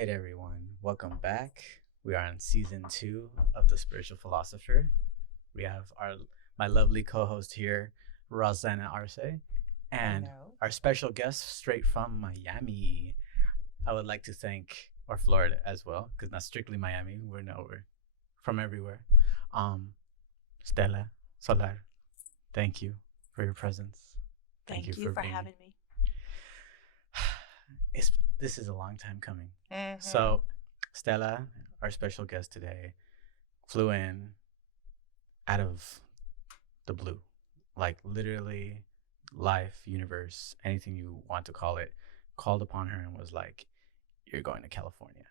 right, everyone. Welcome back. We are on season 2 of the Spiritual Philosopher. We have my lovely co-host here, Rosanna Arce, and Hello. our special guest straight from Miami. I would like to thank, or Florida as well, because not strictly Miami. We're from everywhere. Um, Stella Solar. Thank you for your presence. Thank you Thank you for for being. having me. This is a long time coming. Mm-hmm. So, Stella, our special guest today, flew in out of the blue, like literally, life, universe, anything you want to call it, called upon her and was like, "You're going to California,"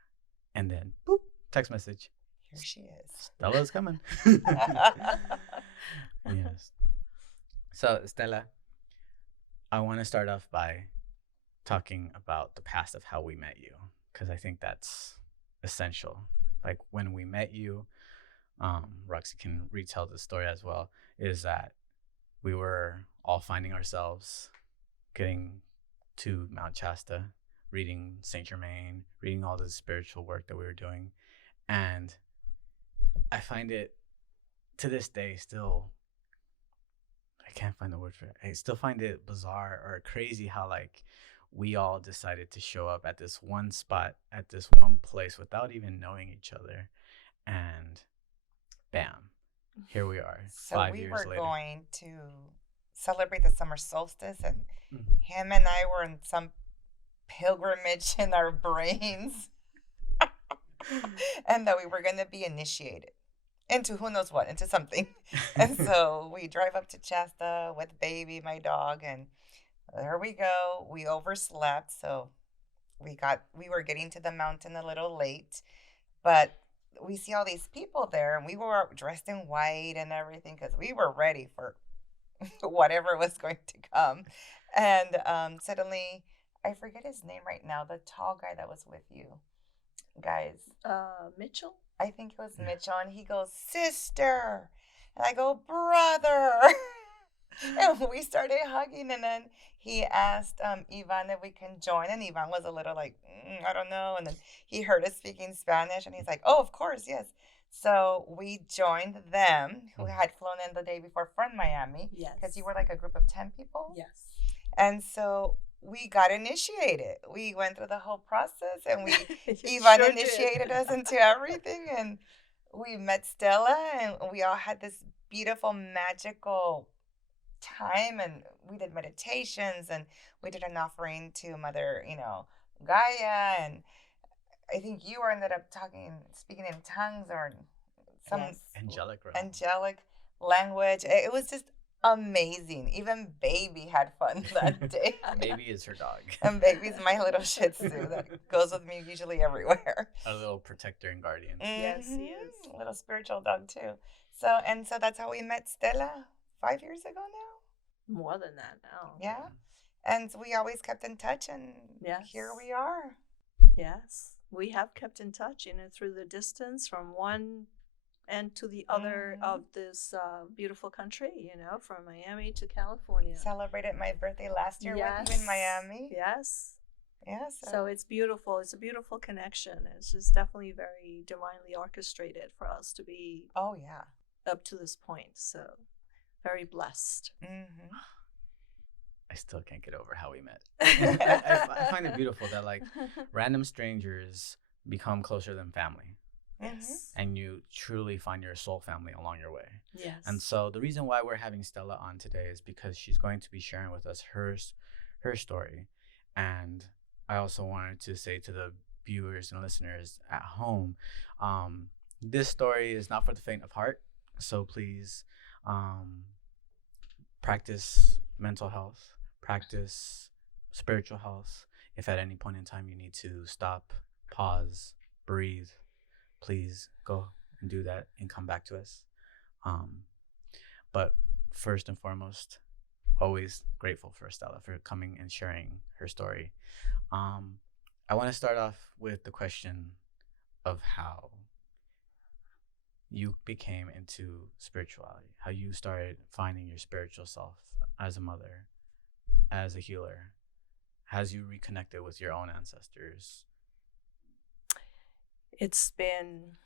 and then boop, text message, Here she is. Stella's coming. Yes. So, Stella, I want to start off by talking about the past of how we met you, because I think that's essential. Like when we met you, Roxy can retell the story as well, is that we were all finding ourselves getting to Mount Shasta, reading Saint Germain, reading all the spiritual work that we were doing. And I find it to this day still, I can't find the word for it. I still find it bizarre or crazy how, like, we all decided to show up at this one spot, at this one place without even knowing each other. And bam, here we are So five we years were later. going to celebrate the summer solstice, and Mhm. him and I were in some pilgrimage in our brains, and that we were going to be initiated into who knows what, into something. And so we drive up to Shasta with baby, my dog, and there we go. We overslept, so we were getting to the mountain a little late, but we see all these people there, and we were dressed in white and everything because we were ready for whatever was going to come. And suddenly, I forget his name right now, the tall guy that was with you guys. Mitchell? I think it was Yeah. Mitchell, and he goes, "Sister," and I go, "Brother." And we started hugging, and then he asked Ivan if we can join, and Ivan was a little like, I don't know. And then he heard us speaking Spanish, and he's like, "Oh, of course, yes." So we joined them, who had flown in the day before from Miami, Yes. because you were like a group of 10 people. Yes. And so we got initiated. We went through the whole process, and we You Ivan sure initiated did. us into everything, and we met Stella, and we all had this beautiful, magical time, and we did meditations, and we did an offering to Mother, Gaia, and I think you ended up speaking in tongues or some Yes. Angelic realm. angelic language. It was just amazing. Even baby had fun that day. Baby is her dog. And baby's my little Shih Tzu that goes with me usually everywhere. Our little protector and guardian. Yes, he Mhm. is. A little spiritual dog too. So that's how we met Stella 5 years ago now. More than that now. Yeah. And we always kept in touch, and Yes. here we are. Yes. We have kept in touch, through the distance from one end to the other Mhm. of this beautiful country, from Miami to California. Celebrated my birthday last year with you in Miami. Yes. Yeah, So it's beautiful. It's a beautiful connection. It's just definitely very divinely orchestrated for us to be Oh, yeah. up to this point. So very blessed. Mm-hmm. I still can't get over how we met. I find it beautiful that, like, random strangers become closer than family, Yes. and you truly find your soul family along your way. Yes. And so the reason why we're having Stella on today is because she's going to be sharing with us her story. And I also wanted to say to the viewers and listeners at home, this story is not for the faint of heart. So please, practice mental health, practice spiritual health. If at any point in time you need to stop, pause, breathe, please go and do that and come back to us. But first and foremost, always grateful for Stella for coming and sharing her story. I want to start off with the question of how you became into spirituality, how you started finding your spiritual self as a mother, as a healer, as you reconnected with your own ancestors. It's been,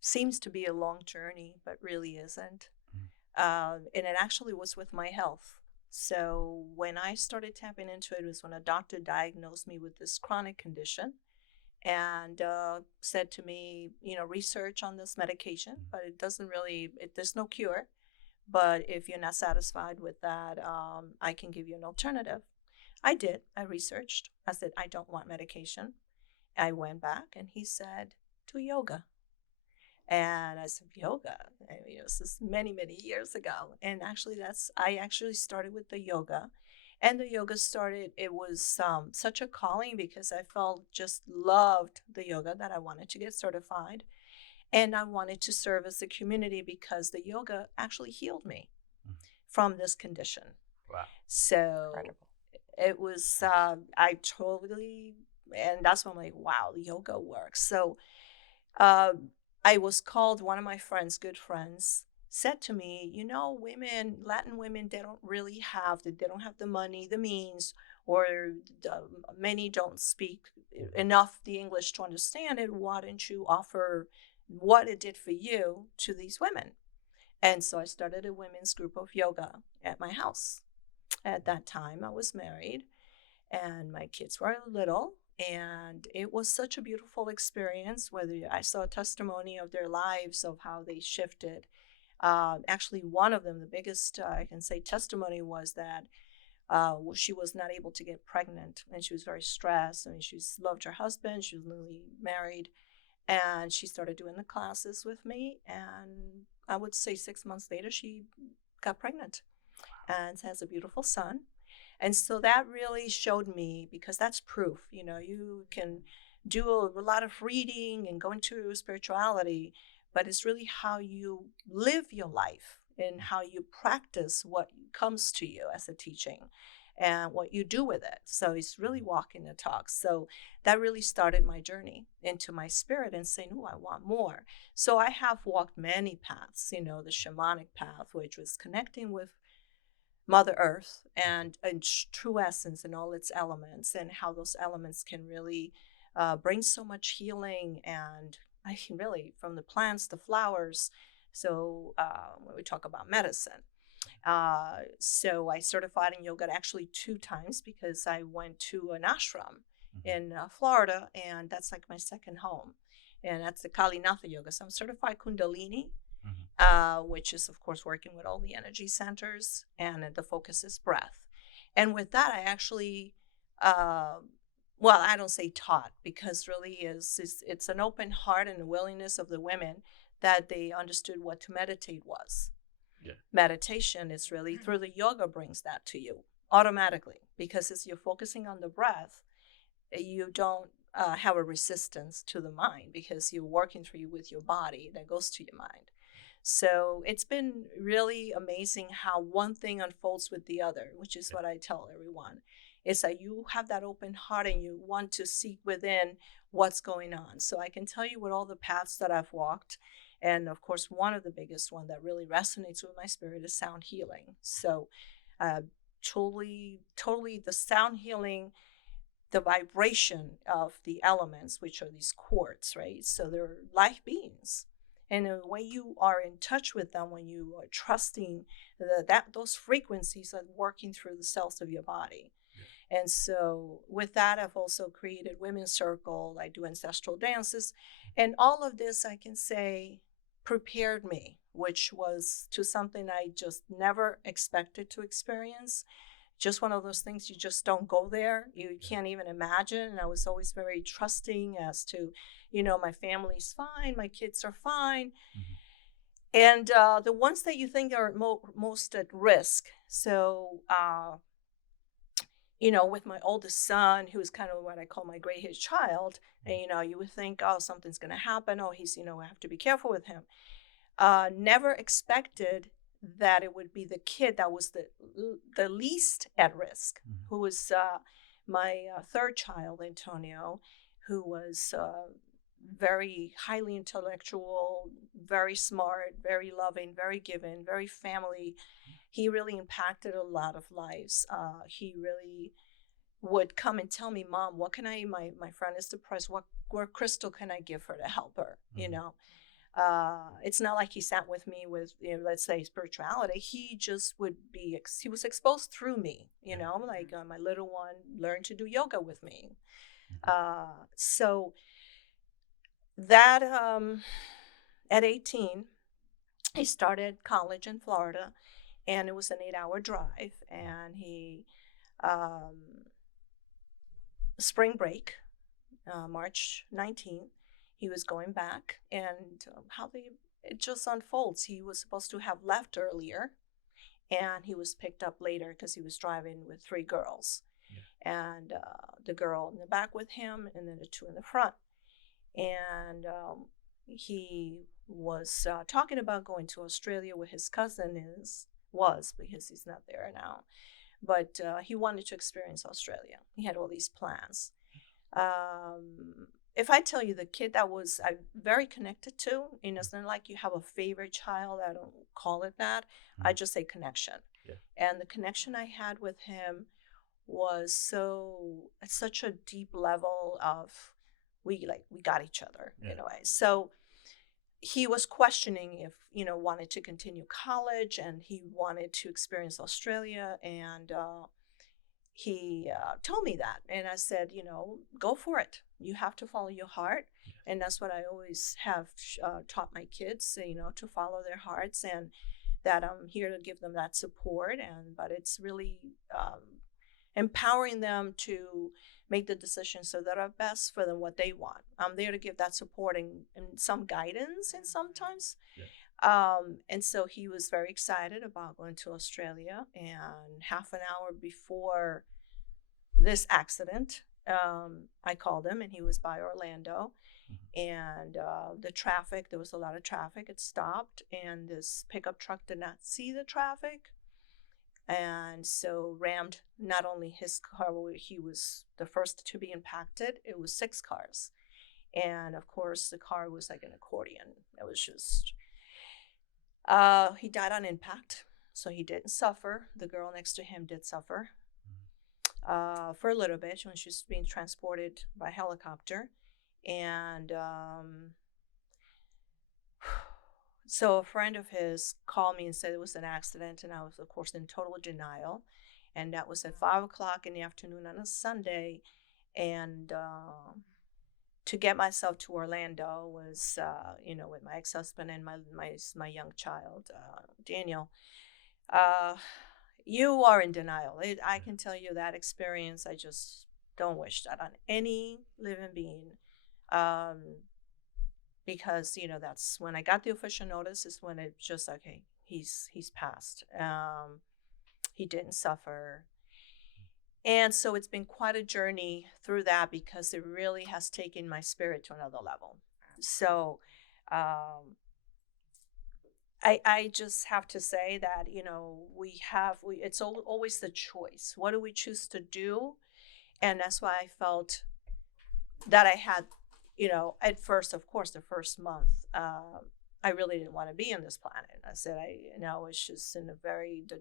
seems to be a long journey, but really isn't. Mm. And it actually was with my health. So when I started tapping into it was when a doctor diagnosed me with this chronic condition and said to me, research on this medication, but it doesn't really, there's no cure. But if you're not satisfied with that, I can give you an alternative. I did. I researched. I said, I don't want medication. I went back and he said, do yoga. And I said, yoga. I mean, this is many, many years ago. And actually, I actually started with the yoga. And the yoga started, it was such a calling because I felt just loved the yoga that I wanted to get certified. And I wanted to serve as a community because the yoga actually healed me Mm. from this condition. Wow. So Incredible. it was, I totally, and that's when I'm like, wow, yoga works. So uh, I was called, one of my friends, good friends, said to me, women, Latin women, they don't really have they don't have the money, the means, or the, many don't speak enough the English to understand it. Why don't you offer what it did for you to these women? And so I started a women's group of yoga at my house. At that time, I was married and my kids were little. And it was such a beautiful experience. Whether I saw a testimony of their lives, of how they shifted. Actually, one of them, the biggest I can say testimony was that she was not able to get pregnant, and she was very stressed. I mean, she loved her husband. She was newly married, and she started doing the classes with me. And I would say 6 months later, she got pregnant and has a beautiful son. And so that really showed me, because that's proof, you can do a lot of reading and go into spirituality, but it's really how you live your life and how you practice what comes to you as a teaching and what you do with it. So it's really walking the talk. So that really started my journey into my spirit and saying, oh, I want more. So I have walked many paths, the shamanic path, which was connecting with Mother Earth and true essence and all its elements, and how those elements can really bring so much healing. And I can really, from the plants, the flowers. So when we talk about medicine, so I certified in yoga actually 2 times because I went to an ashram in Florida, and that's like my second home. And that's the Kalinatha yoga. So I'm certified Kundalini, which is, of course, working with all the energy centers, and the focus is breath. And with that, I actually, uh, well, I don't say taught, because really it's an open heart and a willingness of the women that they understood what to meditate was. Yeah. Meditation is really through the yoga brings that to you automatically, because as you're focusing on the breath, you don't have a resistance to the mind, because you're working through with your body that goes to your mind. So it's been really amazing how one thing unfolds with the other, which is what I tell everyone. Is that you have that open heart and you want to seek within what's going on. So I can tell you with all the paths that I've walked. And of course, one of the biggest one that really resonates with my spirit is sound healing. So totally the sound healing, the vibration of the elements, which are these chords, right? So they're life beings. And the way you are in touch with them, when you are trusting that those frequencies are working through the cells of your body. Yeah. And so with that, I've also created Women's Circle. I do ancestral dances. And all of this, I can say, prepared me, which was to something I just never expected to experience. Just one of those things, you just don't go there. You can't even imagine. And I was always very trusting as to, my family's fine, my kids are fine. And the ones that you think are most at risk. So, with my oldest son, who's kind of what I call my gray-haired child, and, you would think, oh, something's going to happen. Oh, he's, I have to be careful with him. Never expected that it would be the kid that was the least at risk, who was my third child, Antonio, who was very highly intellectual, very smart, very loving, very giving, very family. He really impacted a lot of lives. He really would come and tell me, Mom, what can I, my friend is depressed, what crystal can I give her to help her, you know? It's not like he sat with me with, you know, let's say spirituality. He just would be, he was exposed through me, you know, like my little one learned to do yoga with me. So that, at 18, he started college in Florida, and it was an 8-hour drive. And he, um, spring break, March 19th, he was going back, and how they it just unfolds. He was supposed to have left earlier, and he was picked up later because he was driving with 3 girls, and the girl in the back with him, and then the 2 in the front. And he was talking about going to Australia with his cousin was because he's not there now, but he wanted to experience Australia. He had all these plans. If I tell you the kid that was I'm very connected to, you know, it's not like you have a favorite child. I don't call it that. I just say connection. Yeah. And the connection I had with him was so at such a deep level of we got each other in a way. So he was questioning if, you know, wanted to continue college, and he wanted to experience Australia. And he told me that, and I said, you know, go for it. You have to follow your heart. And that's what I always have taught my kids, you know, to follow their hearts, and that I'm here to give them that support. And but it's really empowering them to make the decisions so that are best for them, what they want. I'm there to give that support and some guidance, and sometimes. And so he was very excited about going to Australia. And half an hour before this accident, I called him, and he was by Orlando. And the traffic, there was a lot of traffic. It stopped, and this pickup truck did not see the traffic, and so rammed not only his car, where he was the first to be impacted. It was 6 cars. And of course, the car was like an accordion. It was just, he died on impact. So he didn't suffer. The girl next to him did suffer for a little bit when she was being transported by helicopter. And so a friend of his called me and said it was an accident, and I was, of course, in total denial. And that was at 5 o'clock in the afternoon on a Sunday. And to get myself to Orlando was, you know, with my ex-husband and my young child, Daniel. You are in denial. I can tell you that experience. I just don't wish that on any living being. Because, you know, that's when I got the official notice, is when it just, okay, he's passed. He didn't suffer. And so it's been quite a journey through that, because it really has taken my spirit to another level. So I just have to say that, you know, it's always the choice. What do we choose to do? And that's why I felt that I had, you know, at first, of course, the first month, I really didn't want to be on this planet. I said, it's just in the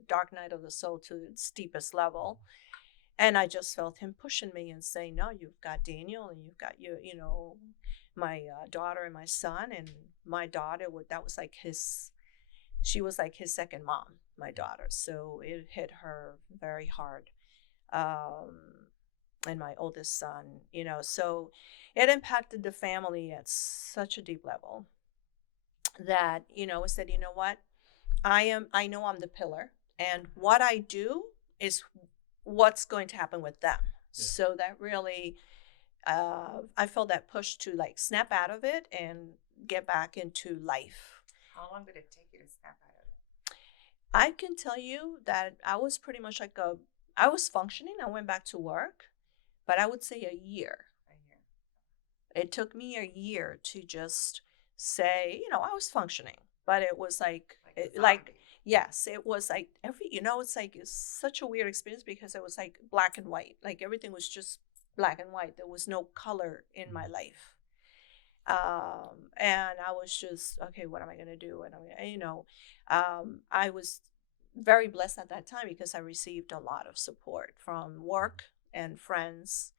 dark night of the soul to its deepest level. And I just felt him pushing me and saying, no, you've got Daniel, and you've got you know, my daughter and my son. And my daughter, that was like she was like his second mom, my daughter. So it hit her very hard. And my oldest son, you know, so it impacted the family at such a deep level that, you know, I said, you know what, I know I'm the pillar, and what I do is what's going to happen with them. So that really, I felt that push to like snap out of it and get back into life. How long did it take you to snap out of it? I can tell you that I was pretty much like I was functioning. I went back to work, but I would say a year. It took me a year to just say, you know, I was functioning, but it was yes, it was like it's such a weird experience, because it was like black and white. Like everything was just black and white. There was no color in my life. And I was just, okay, what am I going to do? And I was very blessed at that time, because I received a lot of support from work, and friends.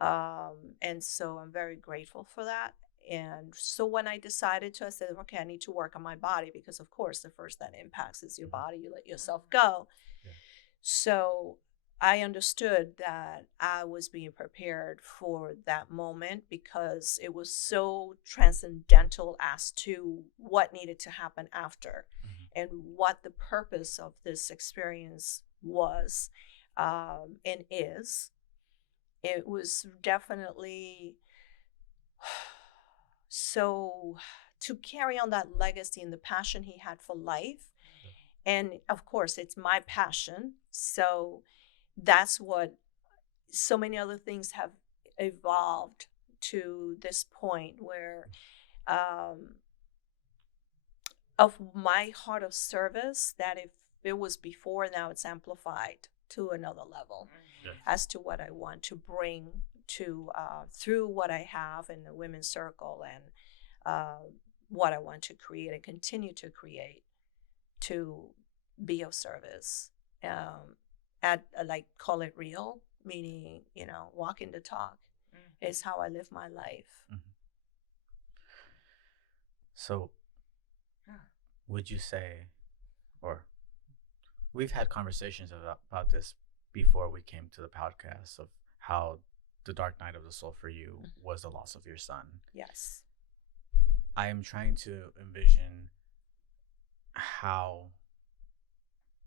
And so I'm very grateful for that. And so when I decided to, I said, okay, I need to work on my body because, of course, the first that impacts is your body. You let yourself go. Yeah. So I understood that I was being prepared for that moment because it was so transcendental as to what needed to happen after and what the purpose of this experience was and is. It was definitely so to carry on that legacy and the passion he had for life. And of course, it's my passion. So that's what so many other things have evolved to this point where um, of my heart of service, that if it was before, now it's amplified to another level Yeah. as to what I want to bring to through what I have in the women's circle and what I want to create and continue to create to be of service. At like call it real, meaning walking the talk is how I live my life. So, would you say, or we've had conversations about this before we came to the podcast, of how the dark night of the soul for you was the loss of your son. Yes. I am trying to envision how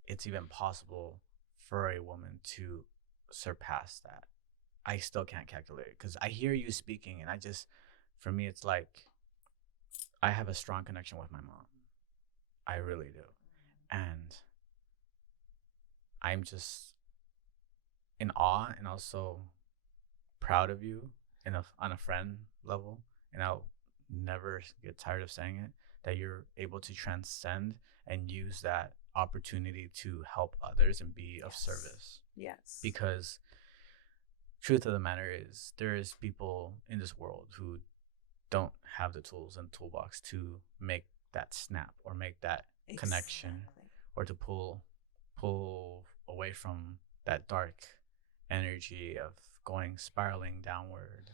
it's even possible for a woman to surpass that. I still can't calculate it because I hear you speaking, and for me, it's like I have a strong connection with my mom. I really do. And I'm just in awe and also proud of you on a friend level. And I'll never get tired of saying it, that you're able to transcend and use that opportunity to help others and be of service. Yes. Because truth of the matter is, there is people in this world who don't have the tools and toolbox to make that snap or make that connection, or to pull away from that dark energy of going spiraling downward.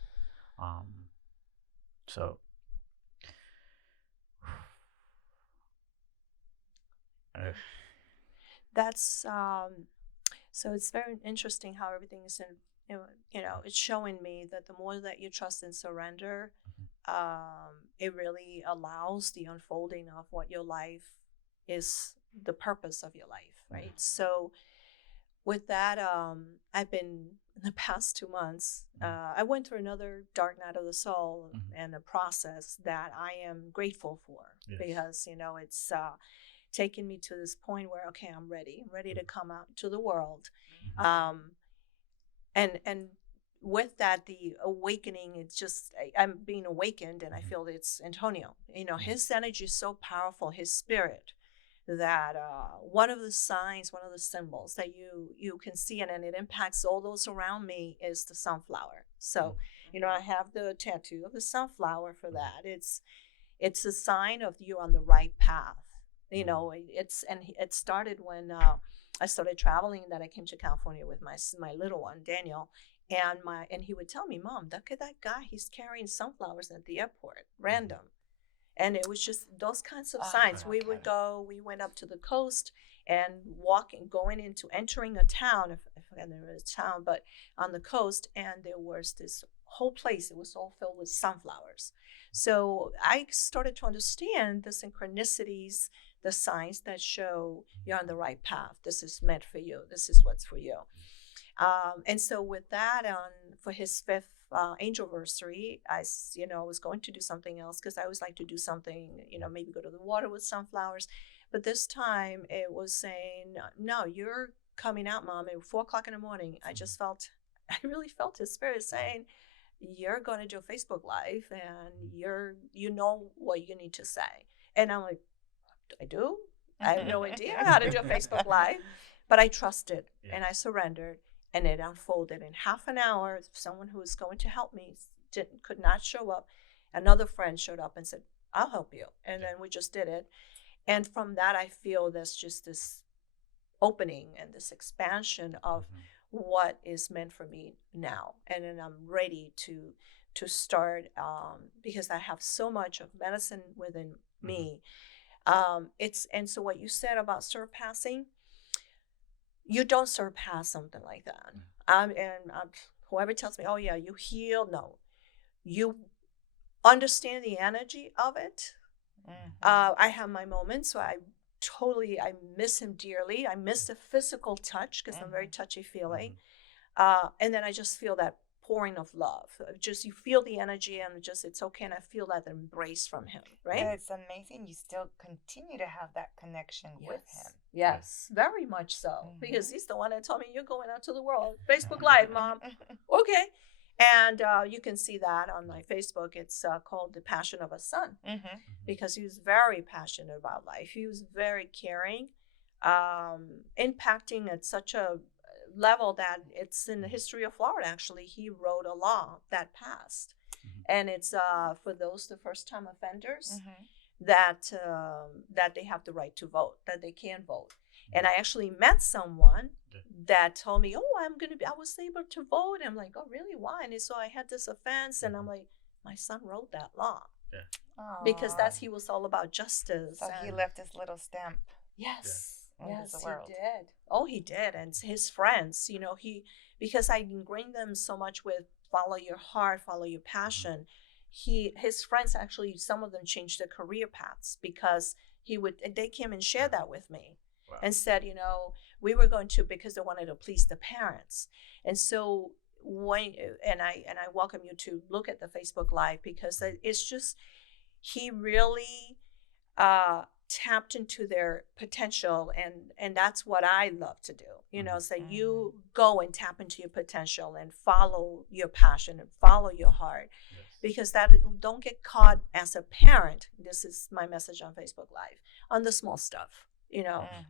So That's so it's very interesting how everything is in, it's showing me that the more that you trust and surrender, it really allows the unfolding of what your life is, the purpose of your life, right? So with that, I've been in the past 2 months, I went through another dark night of the soul and a process that I am grateful for. Yes. Because it's taken me to this point where, okay, I'm ready to come out to the world. And with that, the awakening, it's just, I'm being awakened, and I feel it's Antonio. His energy is so powerful, his spirit, that one of the signs, one of the symbols that you can see it, and it impacts all those around me, is the sunflower. So, I have the tattoo of the sunflower for that. It's a sign of you're on the right path. It started when I started traveling, that I came to California with my little one, Daniel, and he would tell me, Mom, look at that guy, he's carrying sunflowers at the airport, random. And it was just those kinds of signs. We went up to the coast and entering a town, I forget the name of the town, but on the coast, and there was this whole place, it was all filled with sunflowers. So I started to understand the synchronicities, the signs that show you're on the right path. This is meant for you. This is what's for you. And so with that, for his 5th angelversary, I was going to do something else, because I always like to do something, maybe go to the water with sunflowers. But this time it was saying, no, you're coming out, Mom, at 4:00 in the morning. I really felt his spirit saying, you're going to do a Facebook Live, and you know what you need to say. And I'm like, I do? I have no idea how to do a Facebook Live. But I trusted and I surrendered, and it unfolded in half an hour. Someone who was going to help me could not show up. Another friend showed up and said, I'll help you. And then we just did it. And from that, I feel there's just this opening and this expansion of what is meant for me now, and then I'm ready to start, because I have so much of medicine within me. It's and so what you said about surpassing, you don't surpass something like that. Whoever tells me, oh yeah, you heal, no, you understand the energy of it. I have my moments, so I miss him dearly. I miss the physical touch because I'm very touchy feeling. And then I just feel that pouring of love. Just you feel the energy, and just it's okay, and I feel that embrace from him, right? But it's amazing you still continue to have that connection with him. Yes, very much so. Because he's the one that told me you're going out to the world. Facebook Live, Mom. Okay. And you can see that on my Facebook. It's called The Passion of a Son, because he was very passionate about life. He was very caring, impacting at such a level that it's in the history of Florida. Actually, he wrote a law that passed, and it's for those the first time offenders that that they have the right to vote, that they can vote. And I actually met someone that told me, "Oh, I was able to vote." I'm like, "Oh, really? Why?" And so I had this offense, and I'm like, "My son wrote that law." Because he was all about justice. So he left his little stamp. Yes. Yes, the he world. did. Oh, he did. And his friends, because I ingrained them so much with follow your heart, follow your passion. His friends actually, some of them changed their career paths because they came and shared that with me and said, we were going to, because they wanted to please the parents. And so I welcome you to look at the Facebook Live, because it's just, he really tapped into their potential, and that's what I love to do. So you go and tap into your potential and follow your passion and follow your heart, because that don't get caught as a parent. This is my message on Facebook Live, on the small stuff.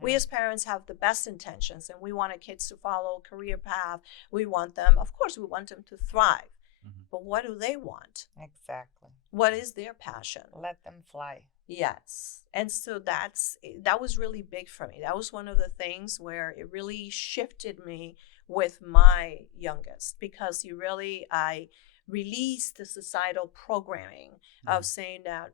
We as parents have the best intentions, and we want our kids to follow a career path. We want them to thrive. But what do they want? Exactly. What is their passion? Let them fly. Yes. And so that was really big for me. That was one of the things where it really shifted me with my youngest, because I released the societal programming of saying that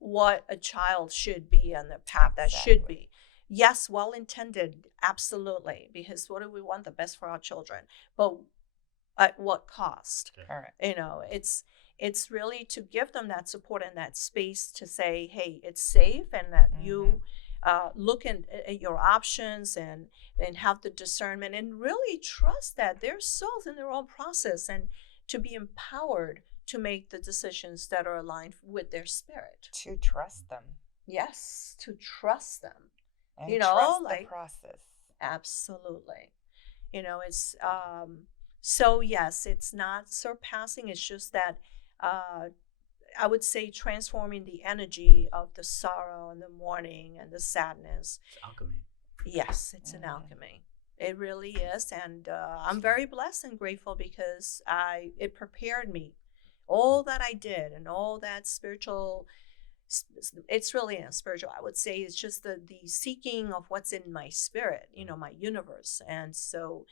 what a child should be and the path that should be. Yes, well-intended, absolutely, because what do we want? The best for our children. But at what cost? It's really to give them that support and that space to say, hey, it's safe, and that you look at your options and have the discernment, and really trust that their souls in their own process, and to be empowered to make the decisions that are aligned with their spirit. To trust them. Yes, to trust them. And trust the process. Absolutely. It's so yes, it's not surpassing. It's just that I would say transforming the energy of the sorrow and the mourning and the sadness. It's alchemy. Yes, it's an alchemy. It really is, and I'm very blessed and grateful, because it prepared me. All that I did, and all that spiritual, it's really not spiritual, I would say. It's just the seeking of what's in my spirit, my universe. And so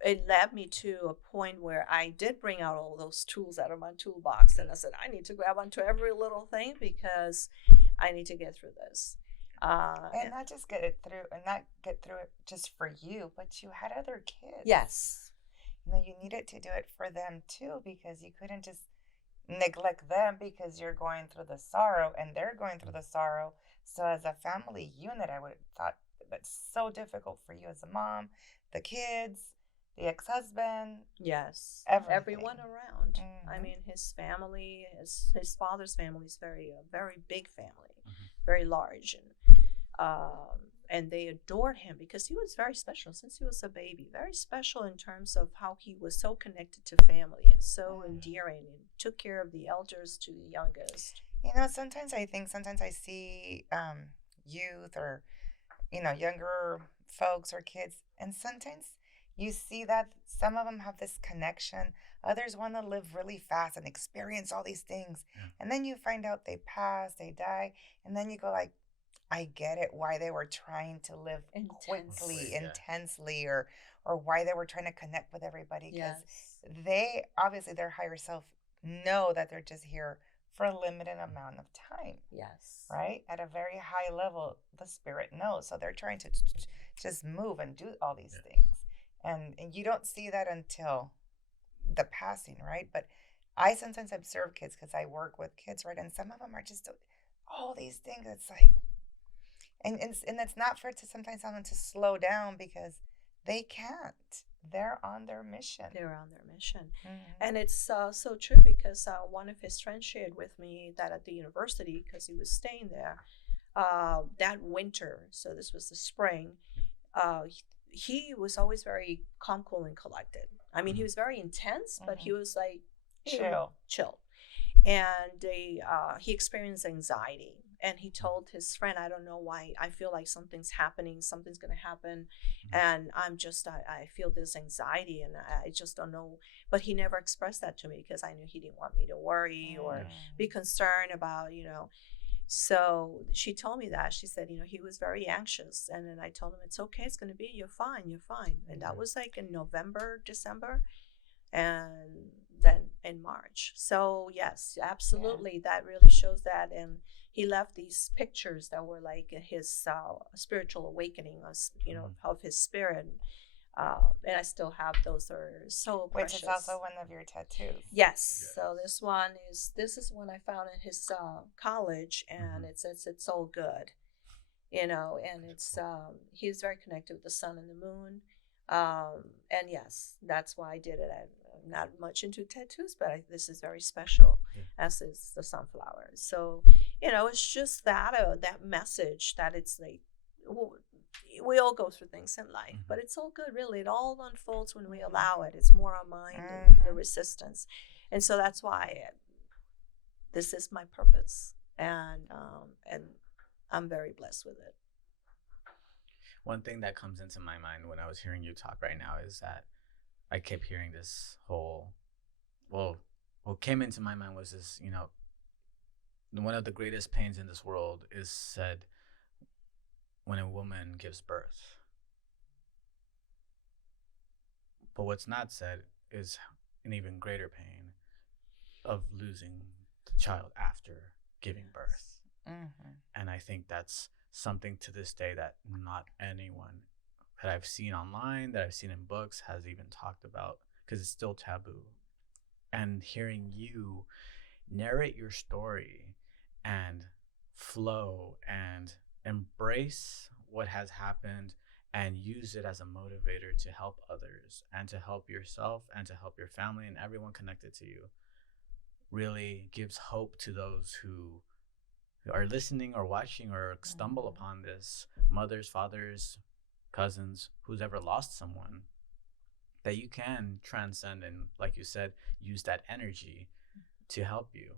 it led me to a point where I did bring out all those tools out of my toolbox, and I said, I need to grab onto every little thing, because I need to get through this. And not just get it through, and not get through it just for you, but you had other kids. Yes. You needed to do it for them too, because you couldn't just neglect them because you're going through the sorrow and they're going through the sorrow. So as a family unit, I would have thought that's so difficult for you as a mom, the kids, the ex-husband. Yes. Everything. Everyone around. I mean, his family, his father's family is a very big family, very large, and they adored him because he was very special since he was a baby. Very special in terms of how he was so connected to family and so endearing, and took care of the elders to the youngest. Sometimes I see youth or younger folks or kids, and sometimes you see that some of them have this connection. Others want to live really fast and experience all these things. And then you find out they pass, they die. And then you go like, I get it, why they were trying to live quickly, intensely, or or why they were trying to connect with everybody, because Yes. they obviously their higher self know that they're just here for a limited amount of time, Yes. right? At a very high level, the spirit knows. So they're trying to just move and do all these Yeah. things. And you don't see that until the passing, right? But I sometimes observe kids because I work with kids, right? And some of them are just all these things. It's like, and it's not fair to sometimes someone to slow down because they can't. They're on their mission. They're on their mission. Mm-hmm. And it's so true because one of his friends shared with me that at the university, because he was staying there, that winter, so this was the spring, he was always very calm, cool, and collected. I mean, he was very intense, but he was like, Chill. chill. And he experienced anxiety. And he told his friend, I don't know why, I feel like something's happening, something's going to happen. And I feel this anxiety and I just don't know. But he never expressed that to me because I knew he didn't want me to worry or be concerned about, So she told me that. She said, he was very anxious. And then I told him, it's okay. It's going to be, you're fine. You're fine. And that was like in November, December. And then in March. So, yes, absolutely. That really shows that. And he left these pictures that were like his spiritual awakening, of his spirit. And I still have those. Are so Which precious. is also one of your tattoos. Yes. So this is one I found in his college, and it says it's all good, and it's he's very connected with the sun and the moon, and yes, that's why I did it. I'm not much into tattoos, but this is very special, as is the sunflower. So it's just that message that it's like. We all go through things in life, but it's all good, really. It all unfolds when we allow it. It's more our mind and the resistance, and so that's why this is my purpose, and I'm very blessed with it. One thing that comes into my mind when I was hearing you talk right now is that I kept hearing this whole, well, what came into my mind was this, one of the greatest pains in this world is said when a woman gives birth. But what's not said is an even greater pain of losing the child after giving birth. And I think that's something to this day that not anyone that I've seen online, that I've seen in books, has even talked about, because it's still taboo. And hearing you narrate your story and flow and embrace what has happened and use it as a motivator to help others and to help yourself and to help your family and everyone connected to you really gives hope to those who are listening or watching or stumble upon this, mothers, fathers, cousins, who's ever lost someone, that you can transcend and, like you said, use that energy to help you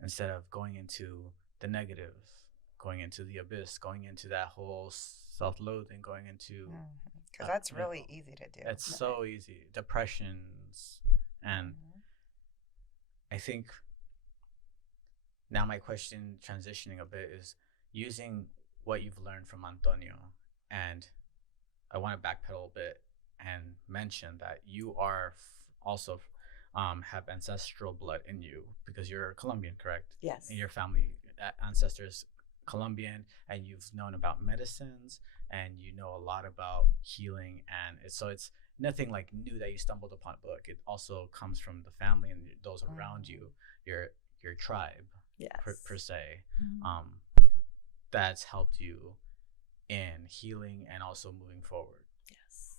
instead of going into the negative, going into the abyss, going into that whole self-loathing, going into because that's really easy to do. It's so easy. Depressions. And I think now my question, transitioning a bit, is using what you've learned from Antonio. And I want to backpedal a bit and mention that you are also have ancestral blood in you because you're Colombian, correct? Yes. And your family ancestors Colombian, and you've known about medicines and you know a lot about healing, and it's nothing like new that you stumbled upon, but it also comes from the family and those around you, your tribe, yes, per se. That's helped you in healing and also moving forward. Yes,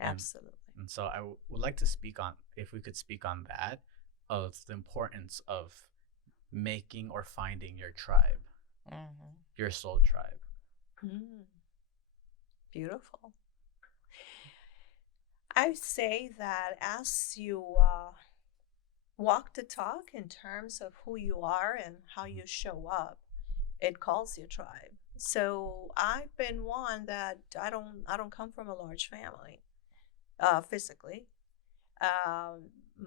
absolutely. And so I would like to speak on, if we could speak on that, of the importance of making or finding your tribe, your soul tribe. Beautiful. I say that as you walk the talk in terms of who you are and how you show up, it calls your tribe. So I've been one that I don't come from a large family, physically.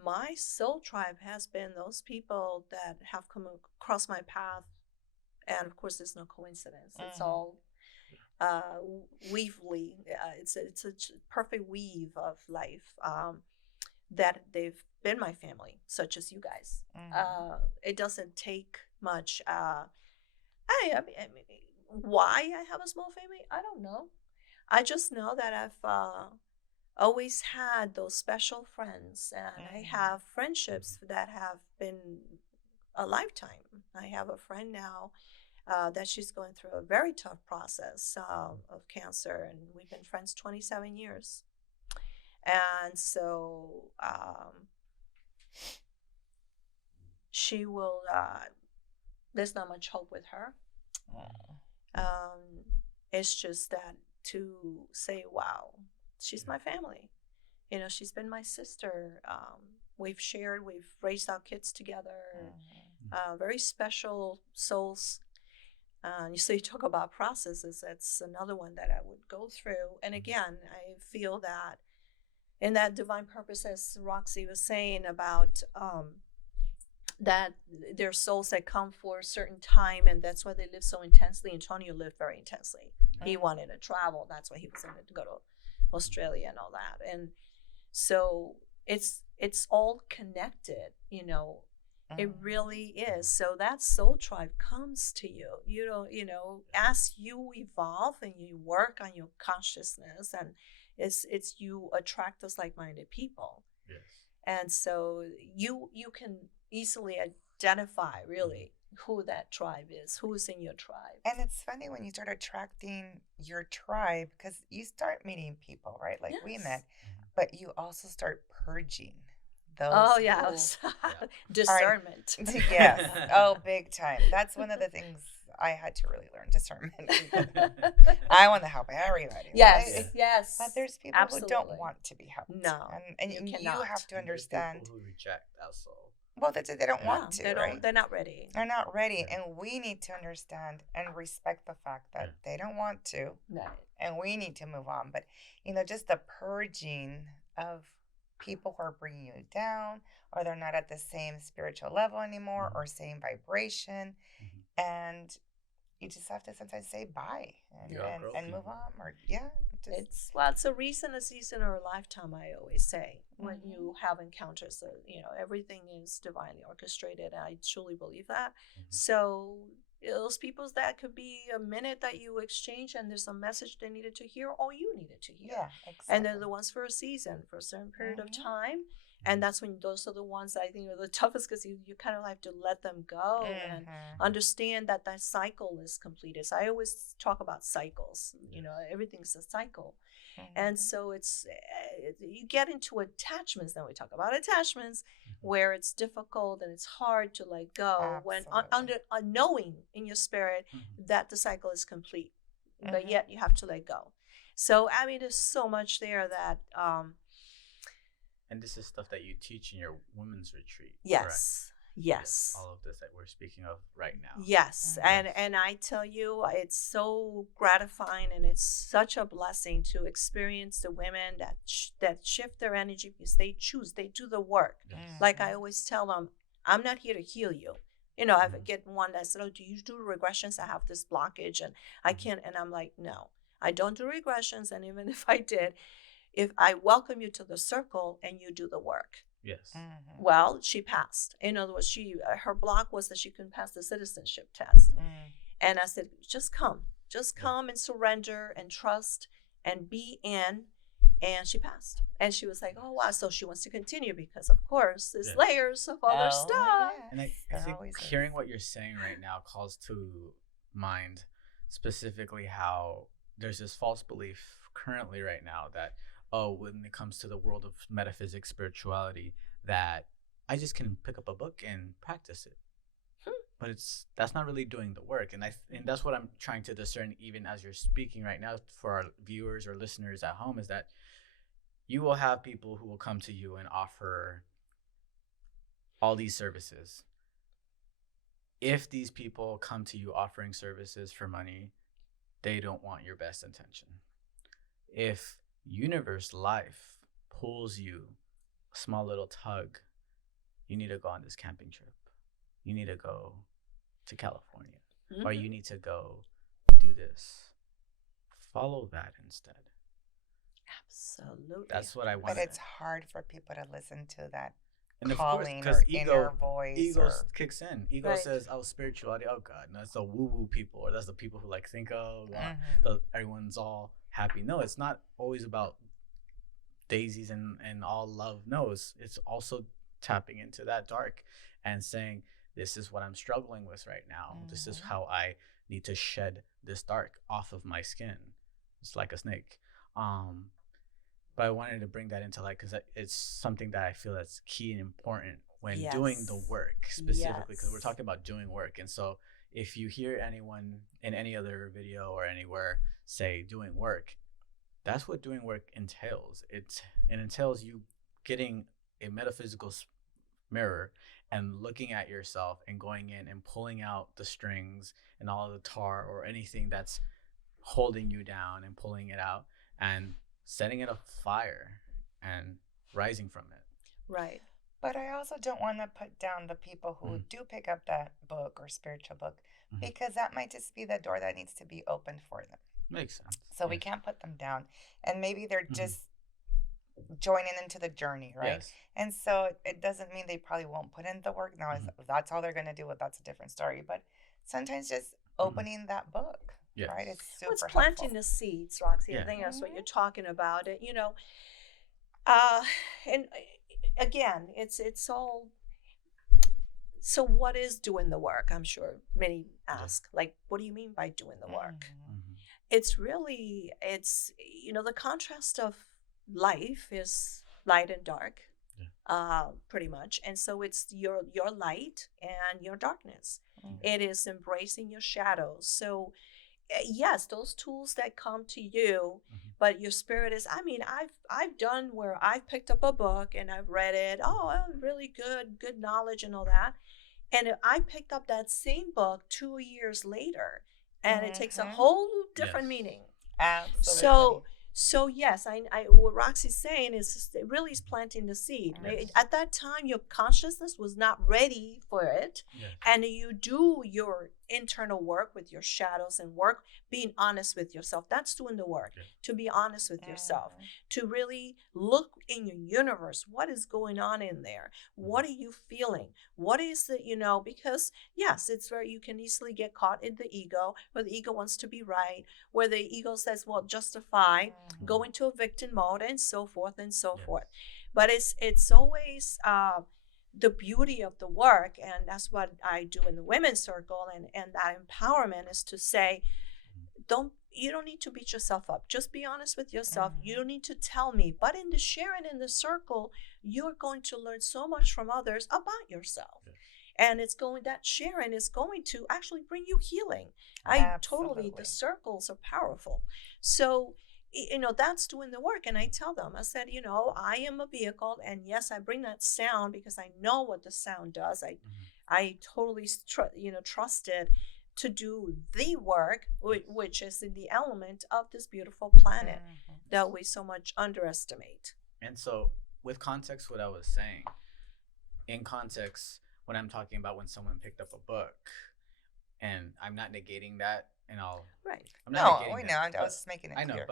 My soul tribe has been those people that have come across my path, and of course, there's no coincidence. It's all weavely. It's a perfect weave of life that they've been my family, such as you guys. It doesn't take much. I mean, why I have a small family, I don't know. I just know that I've always had those special friends, and I have friendships that have been a lifetime. I have a friend now that she's going through a very tough process of cancer, and we've been friends 27 years. And so she will, there's not much hope with her. It's just that to say, wow, she's my family. You know, she's been my sister. We've raised our kids together. Very special souls. You talk about processes. That's another one that I would go through. And again, I feel that in that divine purpose, as Roxy was saying about that there are souls that come for a certain time, and that's why they live so intensely. Antonio lived very intensely. He wanted to travel. That's why he was able to go to Australia and all that. And so it's all connected, you know. It really is. So that soul tribe comes to you. You know, as you evolve and you work on your consciousness, and it's you attract those like-minded people. Yes. And so you can easily identify really who that tribe is, who's in your tribe. And it's funny when you start attracting your tribe, because you start meeting people, right? Like we met, but you also start purging those. Oh, yes. Discernment. Yes. Oh, big time. That's one of the things I had to really learn, discernment. I want to help everybody. Yes, right? yes. But there's people who don't want to be helped. No, and you have to understand. People who reject also. Well, that's it. They don't want to. Right? They're not ready. They're not ready, and we need to understand and respect the fact that they don't want to, and we need to move on. But just the purging of people who are bringing you down, or they're not at the same spiritual level anymore, or same vibration, and you just have to sometimes say bye and move on, or it's a reason, a season, or a lifetime. I always say when you have encounters, everything is divinely orchestrated. And I truly believe that. So those people, that could be a minute that you exchange, and there's a message they needed to hear, or you needed to hear. Yeah, exactly. And they're the ones for a season, for a certain period of time. And that's when those are the ones that I think are the toughest, because you kind of have to let them go and understand that cycle is completed. So I always talk about cycles. Everything's a cycle. And so it's you get into attachments. Then we talk about attachments where it's difficult and it's hard to let go. When under knowing in your spirit that the cycle is complete, but yet you have to let go. So I mean, there's so much there that. And this is stuff that you teach in your women's retreat. Yes. Correct? Yes. All of this that we're speaking of right now. Yes. And I tell you, it's so gratifying, and it's such a blessing to experience the women that shift their energy, because they do the work. Like I always tell them, I'm not here to heal you. I get one that said, oh, do you do regressions? I have this blockage and I can't. And I'm like, no, I don't do regressions. And even if I did, if I welcome you to the circle and you do the work. Yes. Well, she passed. In other words, her block was that she couldn't pass the citizenship test. And I said, just come and surrender and trust and be in. And she passed. And she was like, oh, wow. So she wants to continue, because, of course, there's layers of other stuff. Yes. And I think hearing what you're saying right now calls to mind specifically how there's this false belief currently right now that, when it comes to the world of metaphysics, spirituality, that I just can pick up a book and practice it. But that's not really doing the work. And that's what I'm trying to discern even as you're speaking right now for our viewers or listeners at home, is that you will have people who will come to you and offer all these services. If these people come to you offering services for money, they don't want your best intention. If universe life pulls you a small little tug, you need to go on this camping trip, you need to go to California, or you need to go do this follow that instead. Absolutely. That's what I But wanted. it's hard for people to listen to that And of course, calling because or inner voice. ego Or kicks in. Ego Right. says, "Oh, spirituality. Oh God, no, that's the woo-woo people, or that's the people who like think, oh, God, Mhm. everyone's all happy." No, it's not always about daisies and all love. No, it's also tapping into that dark and saying, "This is what I'm struggling with right now. This is Mhm. how I need to shed this dark off of my skin. It's like a snake." Um, but I wanted to bring that into light because it's something that I feel that's key and important when doing the Yes. work, specifically because we're Yes. talking about doing work. And so if you hear anyone in any other video or anywhere say doing work, that's what doing work entails. It entails you getting a metaphysical mirror and looking at yourself and going in and pulling out the strings and all the tar or anything that's holding you down and pulling it out and setting it afire and rising from it. Right. But I also don't want to put down the people who do pick up that book or spiritual book because that might just be the door that needs to be opened for them. Makes sense. So we can't put them down. And maybe they're just joining into the journey, right? Yes. And so it doesn't mean they probably won't put in the work. Now, if that's all they're going to do, well, that's a different story. But sometimes just opening that book, Yes. right? It's super Well, it's helpful. planting the seeds, Roxy. Yeah. I think that's what Mhm. you're talking about. It, and again, it's all. So, what is doing the work? I'm sure many ask, like, what do you mean by doing the work? Mhm. It's really, the contrast of life is light and dark, pretty much. And so it's your light and your darkness. Mhm. It is embracing your shadows. So yes, those tools that come to you, but your spirit is. I mean, I've done where I've picked up a book and I've read it. Oh, really good knowledge and all that. And I picked up that same book 2 years later, and it takes a Mhm. whole different Yes. meaning. Absolutely. So yes, I what Roxy's saying is just, it really is planting the seed. Yes. At that time, your consciousness was not ready for it, Yes. and you do your internal work with your shadows and work being honest with yourself. That's doing the work. Yes. To be honest with yourself, Mhm. to really look in your universe. What is going on in there? What are you feeling? What is it? Because yes, it's where you can easily get caught in the ego, where the ego wants to be right, where the ego says, well, justify, go into a victim mode, and so forth and so Yes. forth. But it's always the beauty of the work, and that's what I do in the women's circle, and that empowerment is to say, you don't need to beat yourself up. Just be honest with yourself. You don't need to tell me. But in the sharing in the circle, you're going to learn so much from others about yourself. Yes. And that sharing is going to actually bring you healing. Absolutely. The circles are powerful. So, that's doing the work. And I tell them, I said, I am a vehicle. And yes, I bring that sound because I know what the sound does. I totally, trust it to do the work, which is in the element of this beautiful planet that we so much underestimate. And so, with context, what I was saying, in context, when I'm talking about when someone picked up a book, and I'm not negating that, and right. I'm not No, negating we that, know. I was just making it I know, clear.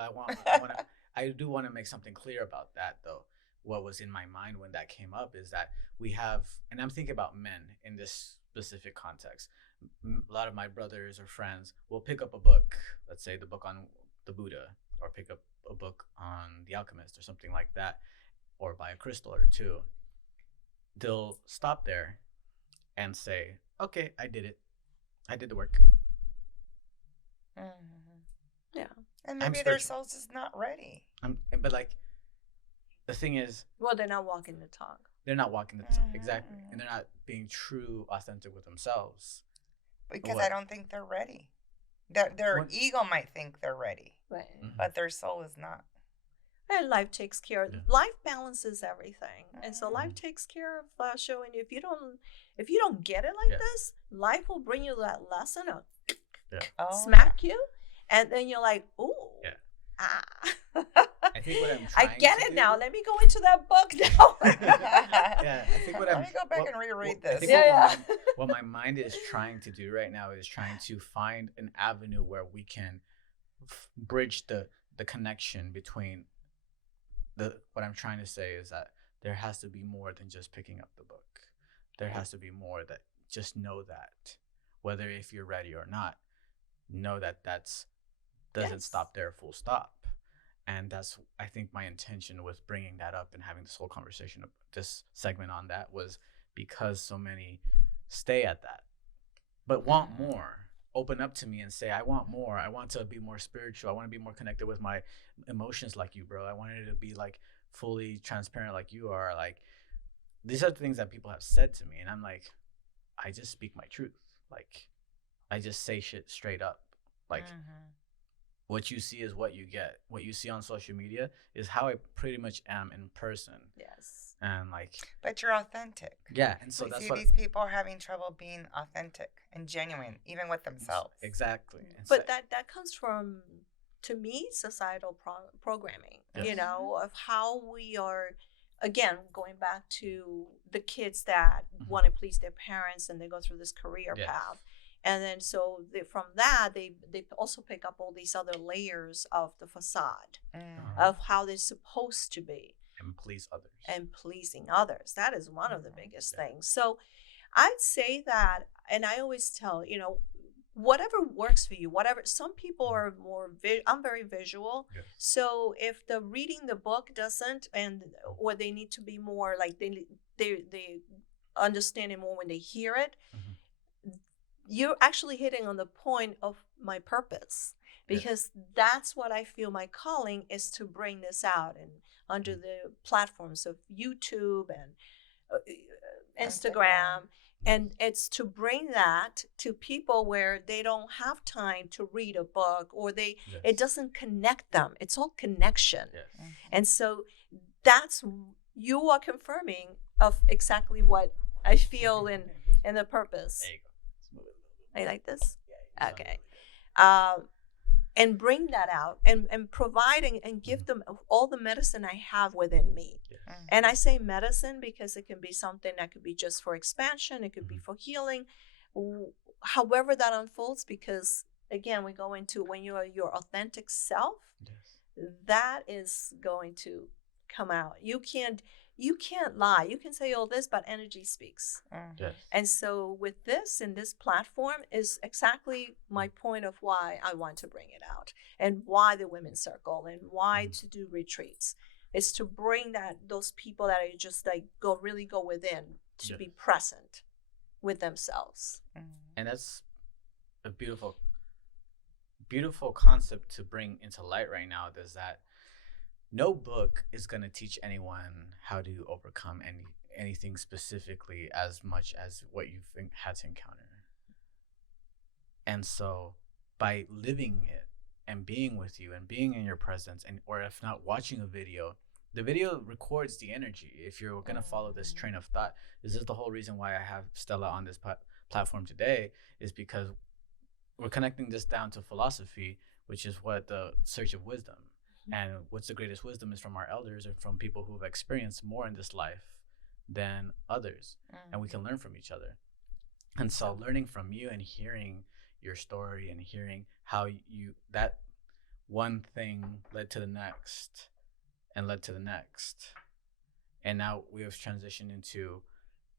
but I do want to make something clear about that, though. What was in my mind when that came up is that we have, and I'm thinking about men in this specific context. A lot of my brothers or friends will pick up a book, let's say the book on the Buddha, or pick up a book on The Alchemist or something like that, or buy a crystal or two. They'll stop there and say, okay, I did it. I did the work. Yeah. And maybe their soul's just not ready. But like, the thing is, well, they're not walking the talk. They're not walking the talk, exactly, and they're not being true, authentic with themselves. Because I don't think they're ready. Their ego might think they're ready, right? But their soul is not. And life takes care. Life balances everything, and so life takes care of showing you. If you don't get it like this, life will bring you that lesson of smack you, and then you're like, ooh, I think what I'm I trying get to it do, now. Let me go into that book now. yeah, I think Let me go back and reread this. I think what my mind is trying to do right now is trying to find an avenue where we can bridge the connection between the what I'm trying to say is that there has to be more than just picking up the book. There has to be more that just know that whether if you're ready or not, know that that's doesn't Yes. stop there full stop. And that's I think my intention with bringing that up and having this whole conversation, this segment on that was because so many stay at that but want more, open up to me and say I want more, I want to be more spiritual, I want to be more connected with my emotions like you, bro, I wanted to be like fully transparent like you are. Like these are the things that people have said to me and I'm like, I just speak my truth. Like I just say shit straight up. Like what you see is what you get. What you see on social media is how I pretty much am in person. Yes. And like, But you're authentic. yeah, and so We that's see what these people are having trouble being authentic and genuine, even with themselves. exactly. And But that comes from, to me, societal programming. Yes. You know, of how we are. Again, going back to the kids that want to please their parents and they go through this career Yes. path, and then so from that they also pick up all these other layers of the facade of how they're supposed to be and please others. and pleasing others. That is one of the biggest things. So I'd say that, and I always tell, you know, whatever works for you, whatever. Some people are more, I'm very visual. Yes. So if the reading the book doesn't, or they need to be more like they understand it more when they hear it, you're actually hitting on the point of my purpose, because that's what I feel my calling is, to bring this out and under the platforms of YouTube and Instagram. And it's to bring that to people where they don't have time to read a book, or it doesn't connect them. It's all connection. Yes. And so that's, you are confirming of exactly what I feel in the purpose. There you go. I like this? Yeah, Okay. And bring that out and providing and give them all the medicine I have within me. Yes. And I say medicine because it can be something that could be just for expansion. It could be for healing, however that unfolds, because again, we go into when you are your authentic self, that is going to come out. You can't lie. You can say all this, but energy speaks. Yes. And so with this, in this platform, is exactly my point of why I want to bring it out, and why the Women's Circle, and why to do retreats, is to bring those people that are just like go within to be present with themselves. And that's a beautiful concept to bring into light right now, is that no book is going to teach anyone how to overcome anything specifically as much as what you've had to encounter. And so by living it and being with you and being in your presence, and or if not watching a video, the video records the energy. If you're going to follow this train of thought, this is the whole reason why I have Stella on this platform today, is because we're connecting this down to philosophy, which is what the search of wisdom. And what's the greatest wisdom is from our elders, or from people who've experienced more in this life than others. And we can learn from each other. And so learning from you and hearing your story and hearing how that one thing led to the next and led to the next. And now we have transitioned into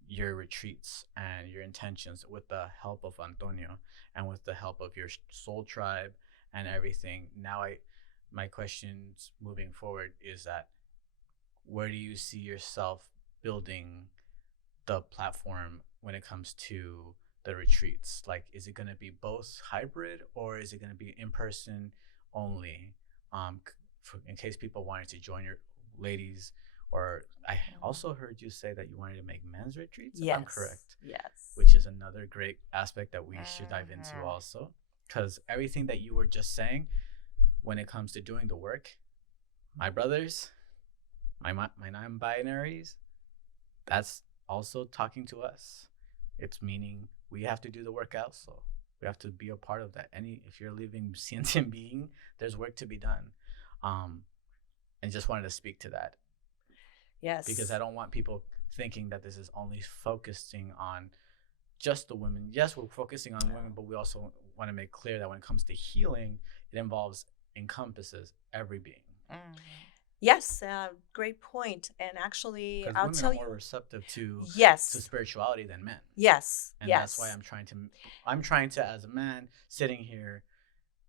your retreats and your intentions with the help of Antonio and with the help of your soul tribe and everything. Now my questions moving forward is that, where do you see yourself building the platform when it comes to the retreats? Like, is it going to be both hybrid, or is it going to be in person only? In case people wanted to join your ladies, or I also heard you say that you wanted to make men's retreats, if I'm correct. Yes. Which is another great aspect that we should dive into also, because everything that you were just saying, when it comes to doing the work, my brothers, my non-binaries, that's also talking to us. It's meaning we have to do the work also. We have to be a part of that. If you're a living sentient being, there's work to be done. And just wanted to speak to that. Yes. Because I don't want people thinking that this is only focusing on just the women. Yes, we're focusing on women, but we also want to make clear that when it comes to healing, it involves encompasses every being. Mm-hmm. Yes, great point. And actually, Because I'll women are tell more you, receptive to yes, spirituality than men. yes, And that's why yes, I'm trying to as a man sitting here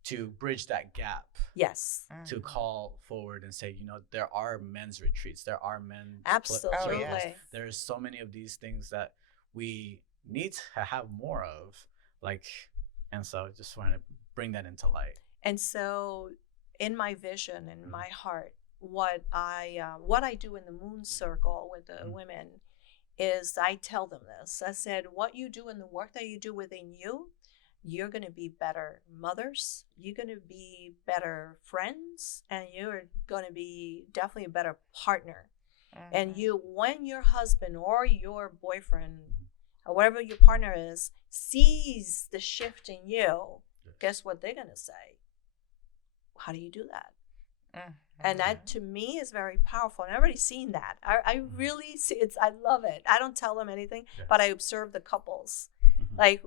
to bridge that gap, yes, to Mm-hmm. call forward and say, there are men's retreats, there are men's Oh circles, yes. absolutely. there's so many of these things that we need to have more of, like, and so I just want to bring that into light. And so, in my vision, in Mhm. my heart, what I do in the moon circle with the Mhm. women is I tell them this. I said, what you do in the work that you do within you, you're going to be better mothers, you're going to be better friends, and you're going to be definitely a better partner. And Mm-hmm. you, when your husband or your boyfriend or whatever your partner is sees the shift in you, Yes. guess what they're going to say? How do you do that? And Mm-hmm. that to me is very powerful. And I've already seen that. I really see it. I love it. I don't tell them anything, Yes. but I observe the couples, Mhm. like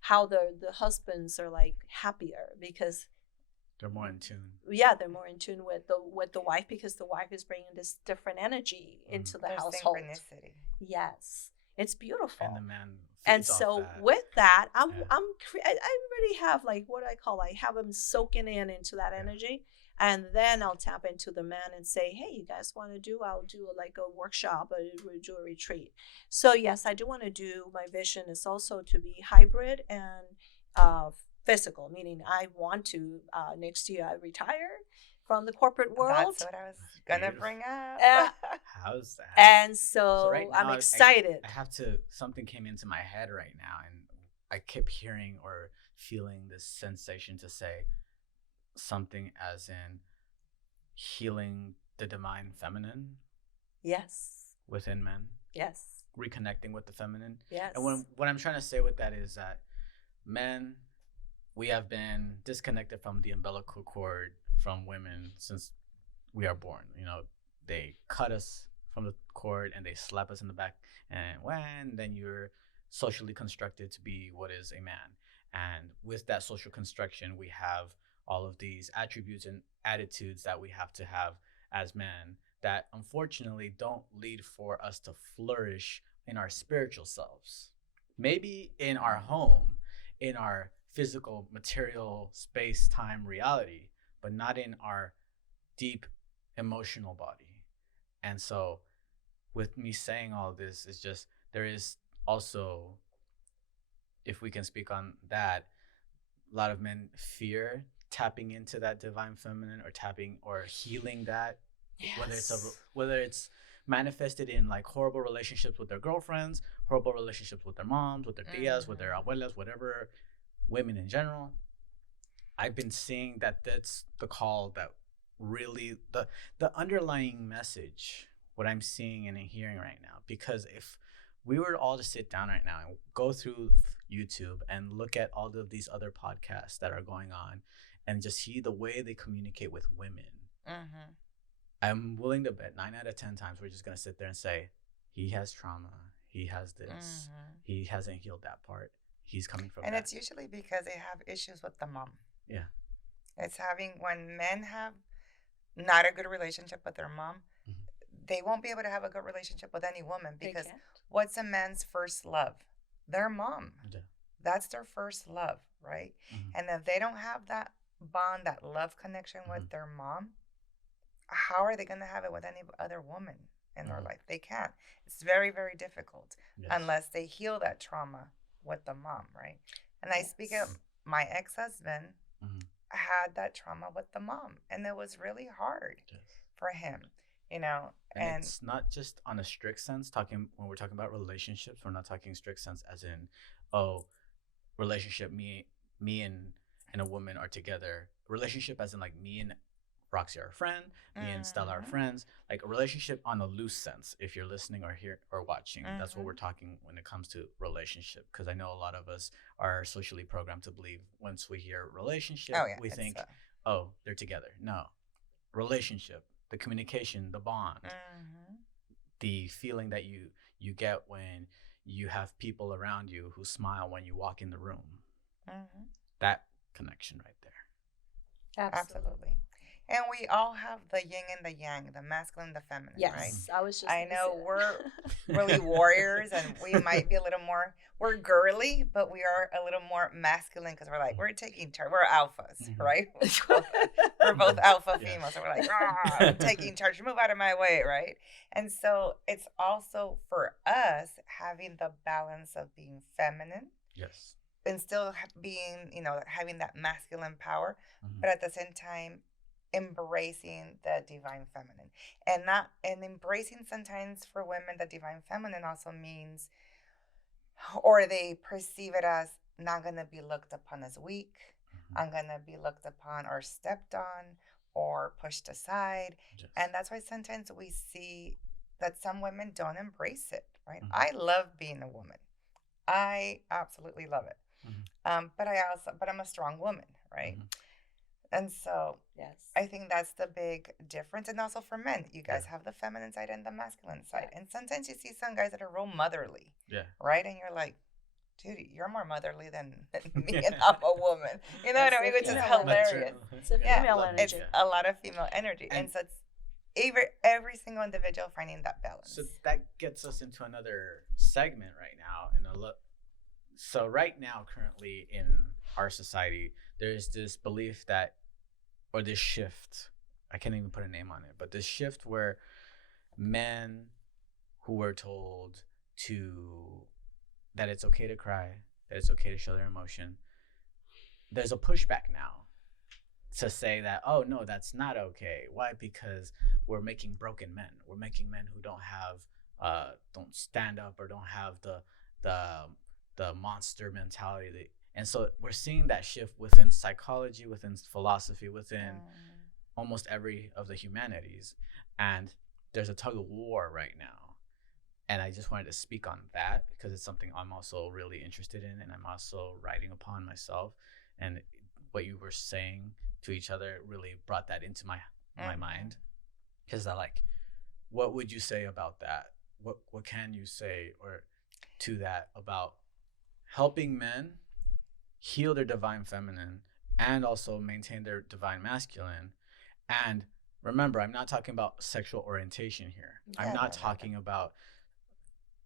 how the husbands are like happier because They're more in tune. yeah, they're more in tune with the wife because the wife is bringing this different energy into the There's household. synchronicity. Yes, it's And the beautiful. man And feeds off so that. with that, Yeah. I already have like what I call, I have them soaking in into that Yeah. energy, and then I'll tap into the man and say, hey, you guys want to do? I'll do like a workshop, we'll do a retreat. So yes, I do want to do. My vision is also to be hybrid and physical, meaning I want to next year I retire from the corporate world. That's what I was That's gonna beautiful. bring up. How's that? And So right so now, I'm excited. I have to. Something came into my head right now, and I kept hearing or feeling this sensation to say something as in healing the divine feminine Yes. within men, Yes. reconnecting with the feminine. Yes. And what I'm trying to say with that is that men, we have been disconnected from the umbilical cord from women since we are born. They cut us from the cord and they slap us in the back, and then you're socially constructed to be what is a man. And with that social construction, we have all of these attributes and attitudes that we have to have as men that unfortunately don't lead for us to flourish in our spiritual selves. Maybe in our home, in our physical, material, space, time, reality, but not in our deep emotional body. And so, with me saying all this, is just there is also, if we can speak on that, a lot of men fear tapping into that divine feminine or tapping or healing that, Yes. whether it's manifested in like horrible relationships with their girlfriends, horrible relationships with their moms, with their tias, with their Mm-hmm. abuelas, whatever, women in general. I've been seeing that that's the call that really the underlying message, what I'm seeing and hearing right now. Because if we were all to sit down right now and go through YouTube and look at all of these other podcasts that are going on and just see the way they communicate with women, Mm-hmm. I'm willing to bet 9 out of 10 times we're just gonna sit there and say, he has trauma, he has this, Mm-hmm. he hasn't healed that part, he's coming from And that. it's usually because they have issues with the mom. Yeah. It's having when men have not a good relationship with their mom, Mhm. they won't be able to have a good relationship with any woman They because can't. what's a man's first love? Their mom. Yeah. That's their first love, right? Mhm. And if they don't have that bond, that love connection with Mhm. their mom, how are they going to have it with any other woman in their Mhm. life? They can't. It's very, very difficult Yes. unless they heal that trauma with the mom, right? And I speak of Yes. my ex husband Mhm. had that trauma with the mom, and it was really hard Yes. for him, you know. And And it's not just on a strict sense. Talking when we're talking about relationships, we're not talking strict sense as in, oh, relationship me and a woman are together. Relationship as in like me and Roxy are a friend, me and Stella are mm-hmm, friends. Like a relationship on a loose sense. If you're listening or here or watching, that's what mm-hmm. we're talking when it comes to relationship. Because I know a lot of us are socially programmed to believe once we hear relationship, Oh yeah, we it's think, oh, they're together. No, relationship, the communication, the bond, mm-hmm, the feeling that you get when you have people around you who smile when you walk in the room. mm-hmm. That connection right there. Absolutely. And we all have the yin and the yang, the masculine and the feminine, right? Yes, I was just I gonna say know we're really that. warriors and we might be a little more, we're girly, but we are a little more masculine because we're like, we're taking charge. We're alphas, Mhm. right? We're both alpha Yeah. females. So we're like, ah, I'm taking charge. Move out of my way, right? And so it's also for us having the balance of being feminine Yes. and still being, having that masculine power, Mhm. but at the same time, embracing the divine feminine. And embracing sometimes for women, the divine feminine also means, or they perceive it as not going to be looked upon as weak. Mhm. I'm going to be looked upon or stepped on or pushed aside. Yes. And that's why sometimes we see that some women don't embrace it, right? Mhm. I love being a woman. I absolutely love it. But I'm a strong woman, right? Mhm. And so Yes. I think that's the big difference. And also for men, you guys Yeah. have the feminine side and the masculine side. Yeah. And sometimes you see some guys that are real motherly, Yeah. right? And you're like, dude, you're more motherly than me, and I'm a woman. You know what It's I mean? the Which is female hilarious. energy. It's a Yeah, female Love it, it's energy. yeah. a lot of female energy. And so it's every single individual finding that balance. So that gets us into another segment right now. So right now, currently in our society, there's this belief that, or this shift, I can't even put a name on it, but this shift where men who were told that it's okay to cry, that it's okay to show their emotion, there's a pushback now to say that, oh no, that's not okay. Why? Because we're making broken men. We're making men who don't stand up or don't have the the monster mentality. And so we're seeing that shift within psychology, within philosophy, within almost every of the humanities. And there's a tug of war right now. And I just wanted to speak on that because it's something I'm also really interested in and I'm also writing upon myself. And what you were saying to each other really brought that into my mind. Because I like, what would you say about that? What can you say or to that about helping men heal their divine feminine and also maintain their divine masculine? And remember, I'm not talking about sexual orientation here. I'm not talking about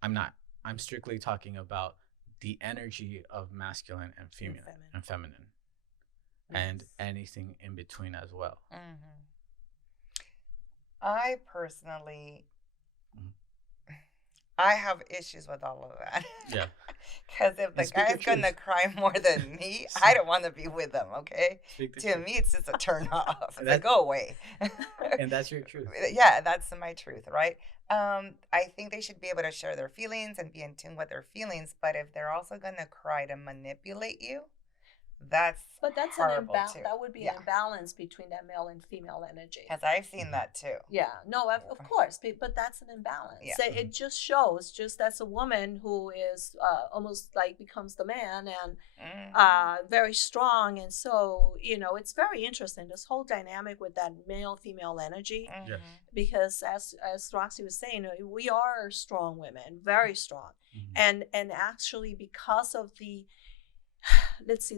I'm strictly talking about the energy of masculine and feminine and anything in between as well. I personally, I have issues with all of that. Yeah. Because if the guy's going to cry more than me, I don't want to be with him, okay? To me, it's just a turn off. It's like, go away. And that's your truth. Yeah, that's my truth, right? I think they should be able to share their feelings and be in tune with their feelings. But if they're also going to cry to manipulate you, that's an imbalance. that would be an imbalance between that male and female energy. Because I've seen that too. Yeah, no, of course, but that's an imbalance. Yeah. It just shows, just as a woman who is almost like becomes the man and very strong, and so it's very interesting, this whole dynamic with that male female energy. Yes. Because as Roxy was saying, we are strong women, very strong, and actually because of the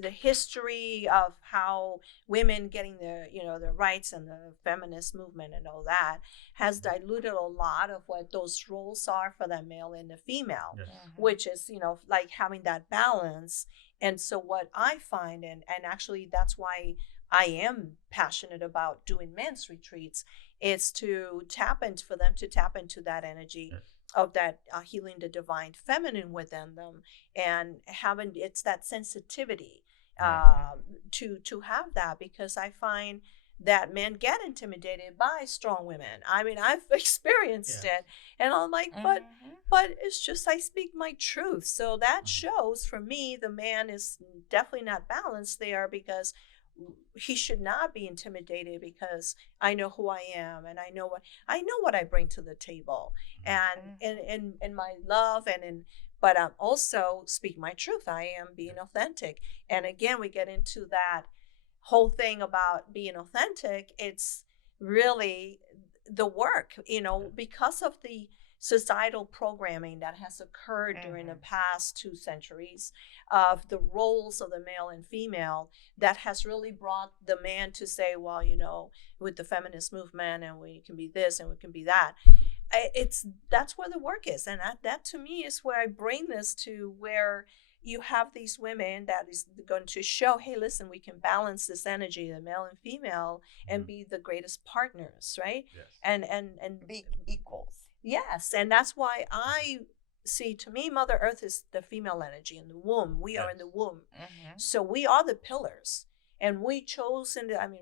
the history of how women getting their rights and the feminist movement and all that has diluted a lot of what those roles are for the male and the female. Yes. Which is like having that balance. And so what I find, and actually that's why I am passionate about doing men's retreats, is to tap into that energy. Yes. Of that healing the divine feminine within them, and having it's that sensitivity to have that, because I find that men get intimidated by strong women. I mean, I've experienced it, and I'm like, but it's just I speak my truth. So that shows for me the man is definitely not balanced there, because he should not be intimidated, because I know who I am and I know what I bring to the table, and in my love but also speak my truth. I am being authentic. And again, we get into that whole thing about being authentic. It's really the work, because of the societal programming that has occurred during the past 2 centuries of the roles of the male and female that has really brought the man to say, well, with the feminist movement, and we can be this and we can be that. That's where the work is, and that to me is where I bring this to, where you have these women that is going to show, hey, listen, we can balance this energy, the male and female, and be the greatest partners, right? Yes. And be equals. Yes, and that's why I see, to me, Mother Earth is the female energy in the womb. We are in the womb, so we are the pillars. And we chose,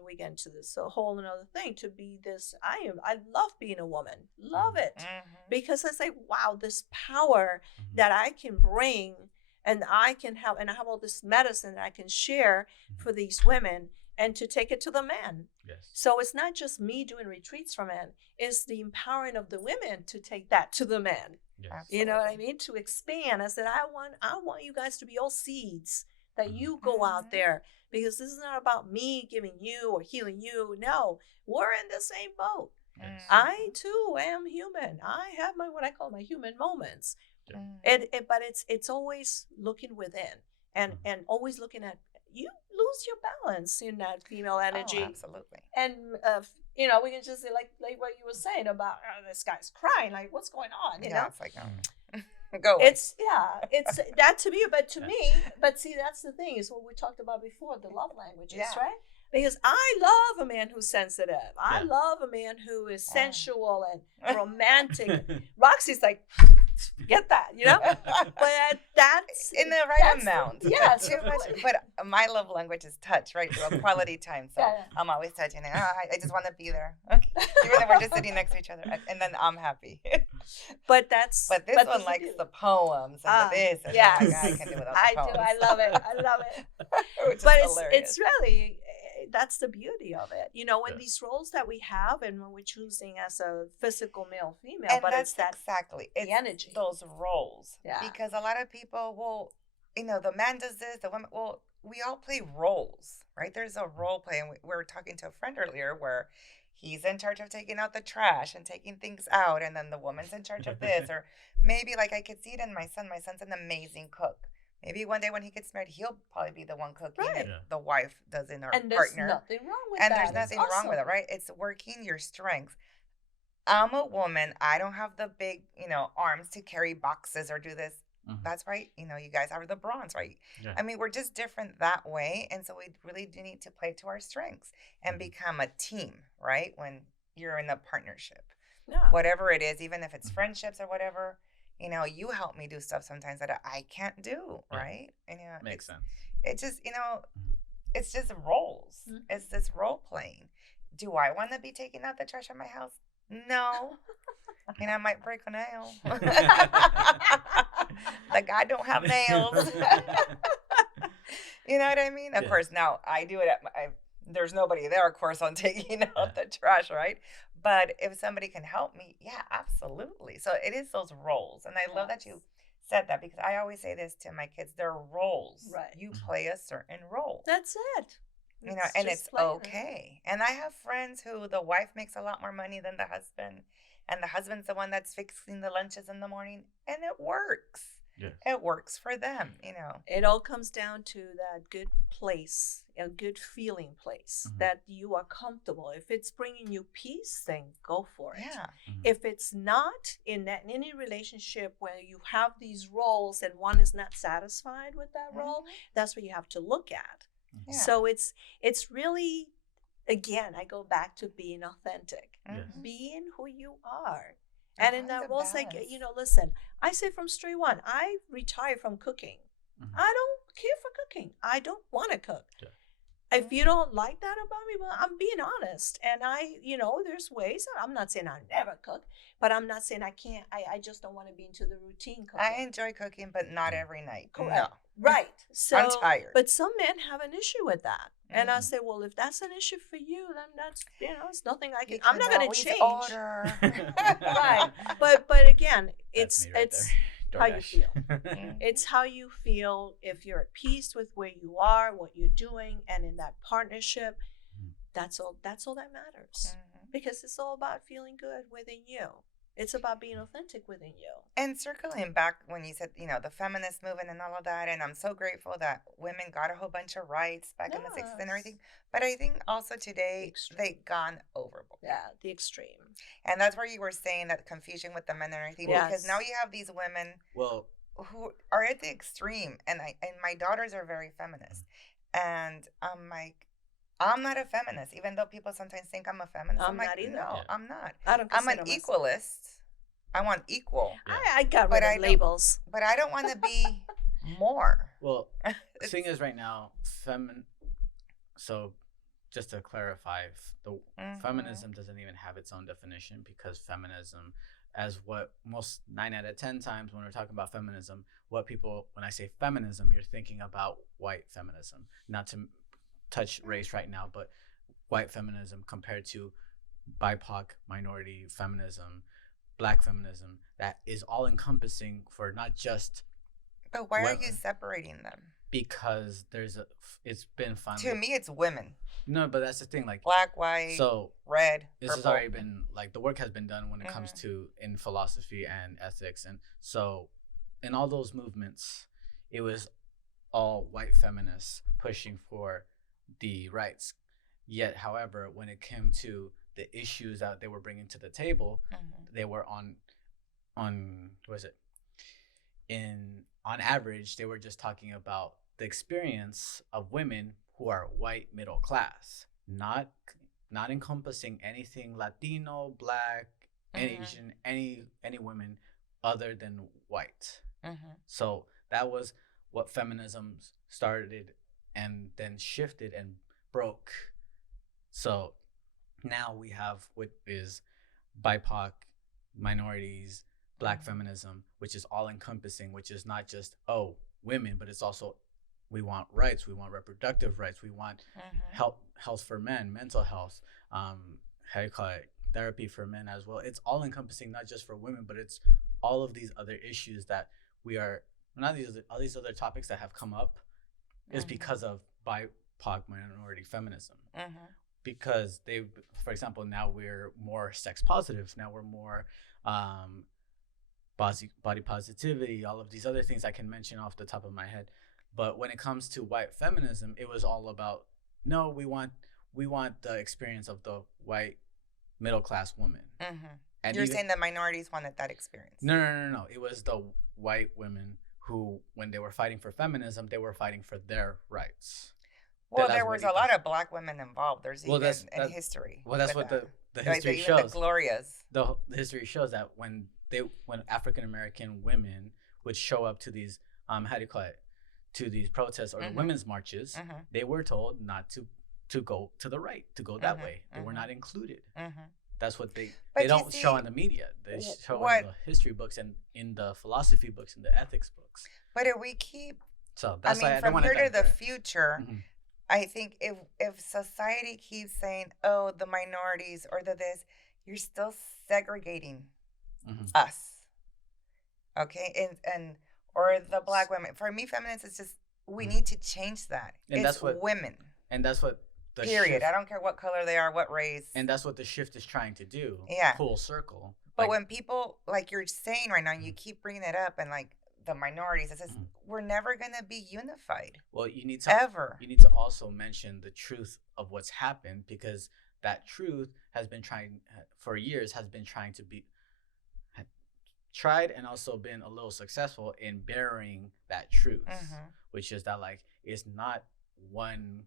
we get into this a whole another thing, to be this. I love being a woman, love it, because I say, wow, this power that I can bring, and I can help, and I have all this medicine that I can share for these women, and to take it to the men. Yes. So it's not just me doing retreats for men; it's the empowering of the women to take that to the men. Yes. You know what I mean? To expand. I said, I want you guys to be all seeds that you go out there. Because this is not about me giving you or healing you. No, we're in the same boat. Yes. I too am human. I have what I call my human moments. But it's always looking within, and always looking at, you lose your balance in that female energy. Oh, absolutely. And we can just say, like what you were saying about, this guy's crying. Like, what's going on? You know, it's like, go away. it's that to me, but to me, but see, that's the thing, is what we talked about before, the love languages, right? Because I love a man who's sensitive. I love a man who is sensual and romantic. Roxy's like, get that, but that's in the right amount. Yeah, too much. But my love language is touch, right? Quality time. So I'm always touching, and I just want to be there, even though we're just sitting next to each other, and then I'm happy. But this one likes the poems and the this. And yes, oh my God, I can't do without the poems. I love it. I love it. But it's really, that's the beauty of it, when these roles that we have, and when we're choosing as a physical male, female, and but that's it's that exactly the energy, those roles. Yeah. Because a lot of people, the man does this, the woman. Well, we all play roles, right? There's a role play, and we were talking to a friend earlier where he's in charge of taking out the trash and taking things out, and then the woman's in charge of this, or maybe like I could see it in my son. My son's an amazing cook. Maybe one day when he gets married, he'll probably be the one cooking, and the wife doesn't, or and partner. Nothing wrong with and that. there's nothing wrong with it, right? It's working your strengths. I'm a woman. I don't have the big, arms to carry boxes or do this. That's why, you guys are the bronze, right? Yeah. I mean, we're just different that way. And so we really do need to play to our strengths and become a team, right? When you're in a partnership, whatever it is, even if it's friendships or whatever, you help me do stuff sometimes that I can't do, right? And makes sense. It just, it's just roles. It's this role playing. Do I want to be taking out the trash in my house? No. And I might break a nail. Like, I don't have nails. You know what I mean? Of course, now I do it there's nobody there, of course, on taking out the trash, right? But if somebody can help me, absolutely. So it is those roles. And I love that you said that, because I always say this to my kids, they're roles. Right. You play a certain role. That's it. And it's okay. And I have friends who the wife makes a lot more money than the husband, and the husband's the one that's fixing the lunches in the morning, and it works. Yes. It works for them, It all comes down to that good place, a good feeling place, that you are comfortable. If it's bringing you peace, then go for it. Yeah. If it's not, in any relationship where you have these roles and one is not satisfied with that role, that's what you have to look at. Yeah. So it's really, again, I go back to being authentic, being who you are. And in that role, it's like, listen, I say from straight one, I retired from cooking. I don't care for cooking. I don't want to cook. Yeah. If you don't like that about me, well, I'm being honest. And there's ways. I'm not saying I never cook, but I'm not saying I can't. I just don't want to be into the routine cooking. I enjoy cooking, but not every night. Correct. No. Right. So I'm tired. But some men have an issue with that. And I say, well, if that's an issue for you, then that's, it's nothing I can. I'm not going to change. Order. Right. But again, it's how you DoorDash. feel. It's how you feel. If you're at peace with where you are, what you're doing, and in that partnership, that's all that matters. Because it's all about feeling good within you. It's about being authentic within you. And circling back when you said, the feminist movement and all of that, and I'm so grateful that women got a whole bunch of rights back in the 60s and Yes. everything. But I think also today Extreme. they've gone overboard. Yeah, the extreme. And that's where you were saying that confusion with the men and everything. Yes. Because now you have these women Well, who are at the extreme, and my daughters are very feminist. And I'm like, I'm not a feminist, even though people sometimes think I'm a feminist. I'm like, not either. no, Yeah. I'm not. I don't I'm an consider myself. equalist. I want equal. Yeah. I got But rid I of don't- labels. But I don't want to be more. well, the thing is, right now, so just to clarify, the Mhm. feminism doesn't even have its own definition, because feminism, as what most 9 out of 10 times when we're talking about feminism, when I say feminism, you're thinking about white feminism. Not to touch race right now, but white feminism compared to BIPOC, minority feminism, black feminism, that is all encompassing for not just. But why are you women, separating them? because it's been fun. To me, it's women. No, but that's the thing, like, Black, white, so red, this has purple. already been, like, the work has been done when it comes to in philosophy and ethics. And so in all those movements, it was all white feminists pushing for the rights. Yet, however, when it came to the issues that they were bringing to the table, they were on what is it, on average, they were just talking about the experience of women who are white middle class, not encompassing anything Latino, Black, Asian, any women other than white. So that was what feminism started, and then shifted and broke. So now we have what is BIPOC, minorities, Black feminism, which is all encompassing, which is not just women, but it's also, we want rights, we want reproductive rights, we want health for men, mental health, how do you call it, therapy for men as well. It's all encompassing, not just for women, but it's all of these other issues that we are not all these other topics that have come up is because of BIPOC, minority feminism. Because for example, now we're more sex positive, now we're more body positivity, all of these other things I can mention off the top of my head. But when it comes to white feminism, it was all about, no, we want the experience of the white middle class woman. And you're saying the minorities wanted that experience. No. It was the white women who, when they were fighting for feminism, they were fighting for their rights. Well, there was a lot of Black women involved. There's even in history. Well, that's what the history even shows. The Glorias. The history shows that when African American women would show up to these how do you call it, to these protests or the women's marches, they were told not to go to the right, to go that way. They were not included. That's what they don't show in the media. They show in the history books and in the philosophy books and the ethics books. But if we keep, so that's from here to the future, I think if society keeps saying, oh, the minorities or this, you're still segregating us. Okay? And or the Black women. For me, feminists, it's just, we need to change that. And it's women. And that's what the period. I don't care what color they are, what race. And that's what the shift is trying to do. Yeah. Full circle. But when people, like you're saying right now, you keep bringing it up, and like the minorities, it says, we're never going to be unified. Well, you need to also mention the truth of what's happened, because that truth has been for years to be tried, and also been a little successful in burying that truth, which is that, like, it's not one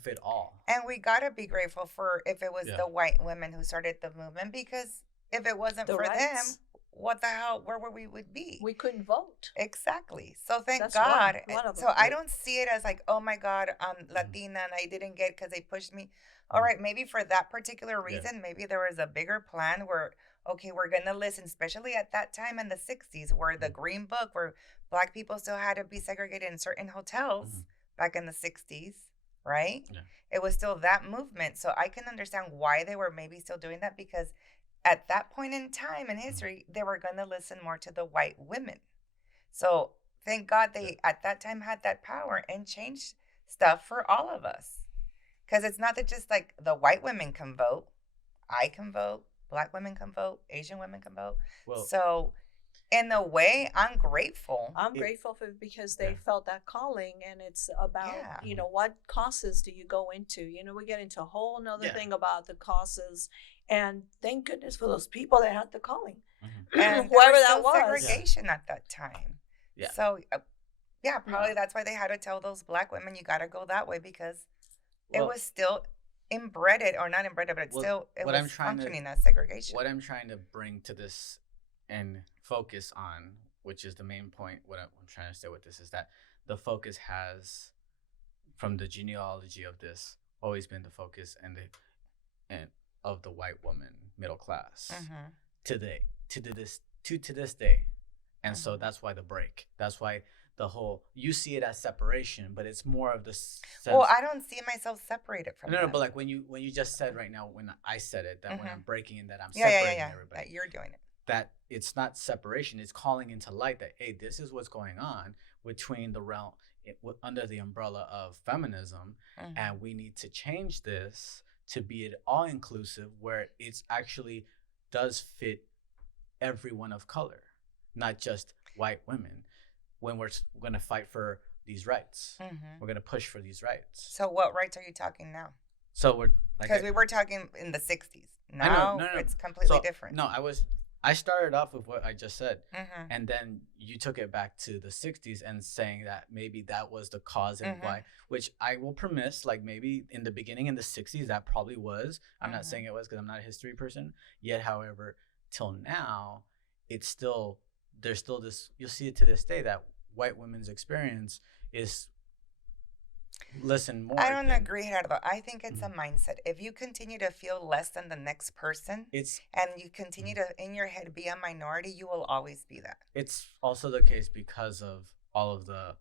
fit all. And we gotta be grateful for if it was the white women who started the movement, because if it wasn't for them, what the hell, where would be? We couldn't vote. Exactly. So thank God. One of so them. I don't see it as like, oh my God, I'm Latina and I didn't get because they pushed me. All right, maybe for that particular reason, maybe there was a bigger plan where, okay, we're going to listen, especially at that time in the 60s, where the Green Book, where Black people still had to be segregated in certain hotels back in the 60s, right? Yeah. It was still that movement. So I can understand why they were maybe still doing that, because at that point in time in history, they were going to listen more to the white women. So thank God they at that time had that power and changed stuff for all of us. Because it's not that just like the white women can vote. I can vote. Black women can vote, Asian women can vote. Well, So in a way, I'm grateful. I'm It- grateful for because they Yeah. felt that calling, and it's about Yeah. what causes do you go into. We get into a whole nother Yeah. thing about the causes, and thank goodness for those people that had the calling, Mhm. And whoever there was that still was. segregation at that time. Yeah. So yeah, probably Yeah. that's why they had to tell those black women you got to go that way because it Well, was still embedded or not embedded, but it Well, still it what was I'm trying to- functioning as segregation. what I'm trying to bring to this and focus on, which is the main point, what I'm trying to say with this is that the focus has, from the genealogy of this, always been the focus and of the white woman middle class Mhm. to this day, and so Mhm. that's why the break. That's why the whole you see it as separation, but it's more of the sense. Well, I don't see myself separated from No, them. but like when you just said right now, when I said it, that when I'm breaking in, that I'm yeah, separating yeah. everybody, That you're doing it. that it's not separation, it's calling into light that, hey, this is what's going on between the realm under the umbrella of feminism, Mhm. and we need to change this to be it all inclusive, where it's actually does fit everyone of color, not just white women. When we're going to fight for these rights, Mhm. we're going to push for these rights. So what rights are you talking now? So we're like, Because we were talking in the 60s. I Now know, no. it's completely So, different. No, I started off with what I just said, Mhm. and then you took it back to the 60s and saying that maybe that was the cause and Mhm. why, which I will premise, like maybe in the beginning in the 60s that probably was. I'm not saying it was because I'm not a history person yet. However, till now, it's still, there's still this, you'll see it to this day, that white women's experience is listen more. I don't agree at all. I think it's Mhm. a mindset. If you continue to feel less than the next person It's and you continue to in your head be a minority, you will always be that. it's also the case because of all of the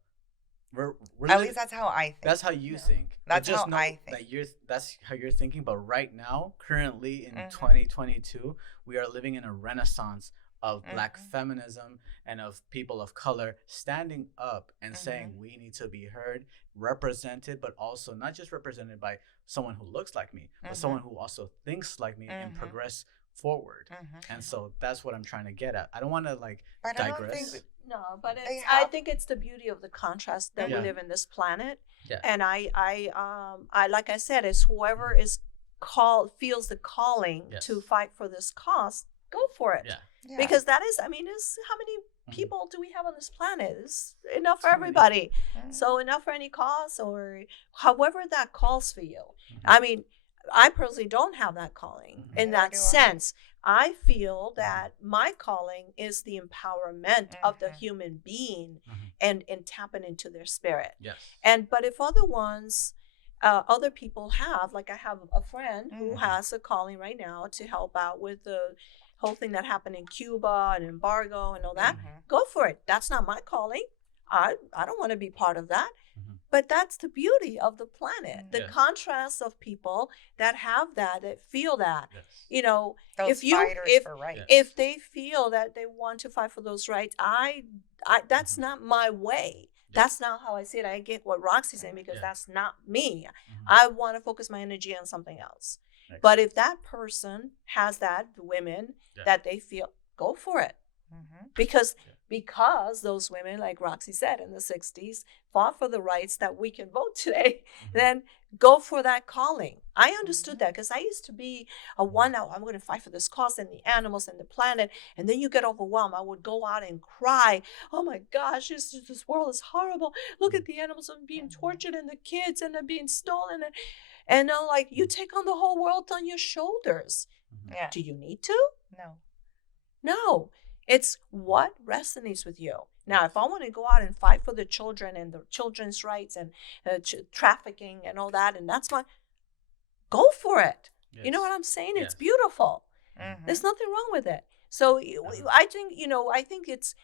At least that's how I think. that's how you Yeah. think. But That's just how know I think. that that's how you're thinking. But right now, currently in Mhm. 2022, we are living in a renaissance of Black Mhm. feminism and of people of color standing up and saying Mhm. we need to be heard, represented, but also not just represented by someone who looks like me, but Mhm. someone who also thinks like me and Mhm. progress forward. Mhm. And so that's what I'm trying to get at. I don't want to like But I don't digress. think No, but They I have- think it's the beauty of the contrast that we Yeah. live in this planet. Yeah. And I like I said, it's whoever is feels the calling Yes. to fight for this cause, go for it. Yeah. yeah. Because that is, I mean, is how many Mhm. people do we have on this planet? It's enough for Too many. everybody. Mhm. So enough for any cause or however that calls for you. Mhm. I mean, I personally don't have that calling Mhm. in Nor that do I. sense. I feel that my calling is the empowerment of the Mhm. human being Mhm. and tapping into their spirit. Yes. But if other people have, like I have a friend who Mhm. has a calling right now to help out with the whole thing that happened in Cuba and embargo and all that, Mhm. go for it. That's not my calling. I don't want to be part of that. Mhm. But that's the beauty of the planet, the Yes. contrast of people that have that feel that. Yes. You know, Those fighters for rights. if they feel that they want to fight for those rights, that's Mhm. not my way. Yeah. That's not how I see it. I get what Roxy's saying because Yeah. that's not me. Mhm. I want to focus my energy on something else. But if that person has that, the women Yeah. that they feel, go for it. Mhm. Because those women, like Roxy said, in the 60s, fought for the rights that we can vote today, Mhm. then go for that calling. I understood Mhm. that because I used to be a one out, I'm going to fight for this cause and the animals and the planet. And then you get overwhelmed. I would go out and cry. Oh my gosh, this world is horrible. Look at the animals are being Mhm. tortured and the kids and they're being stolen. And I'm like, you take on the whole world on your shoulders. Mhm. Yeah. Do you need to? No. No, it's what resonates with you. Now, if I want to go out and fight for the children and the children's rights and trafficking and all that, and that's fine, go for it. You know Yes. what I'm saying? Yes. It's beautiful. Mhm. There's nothing wrong with it. So Uh-huh. I think it's,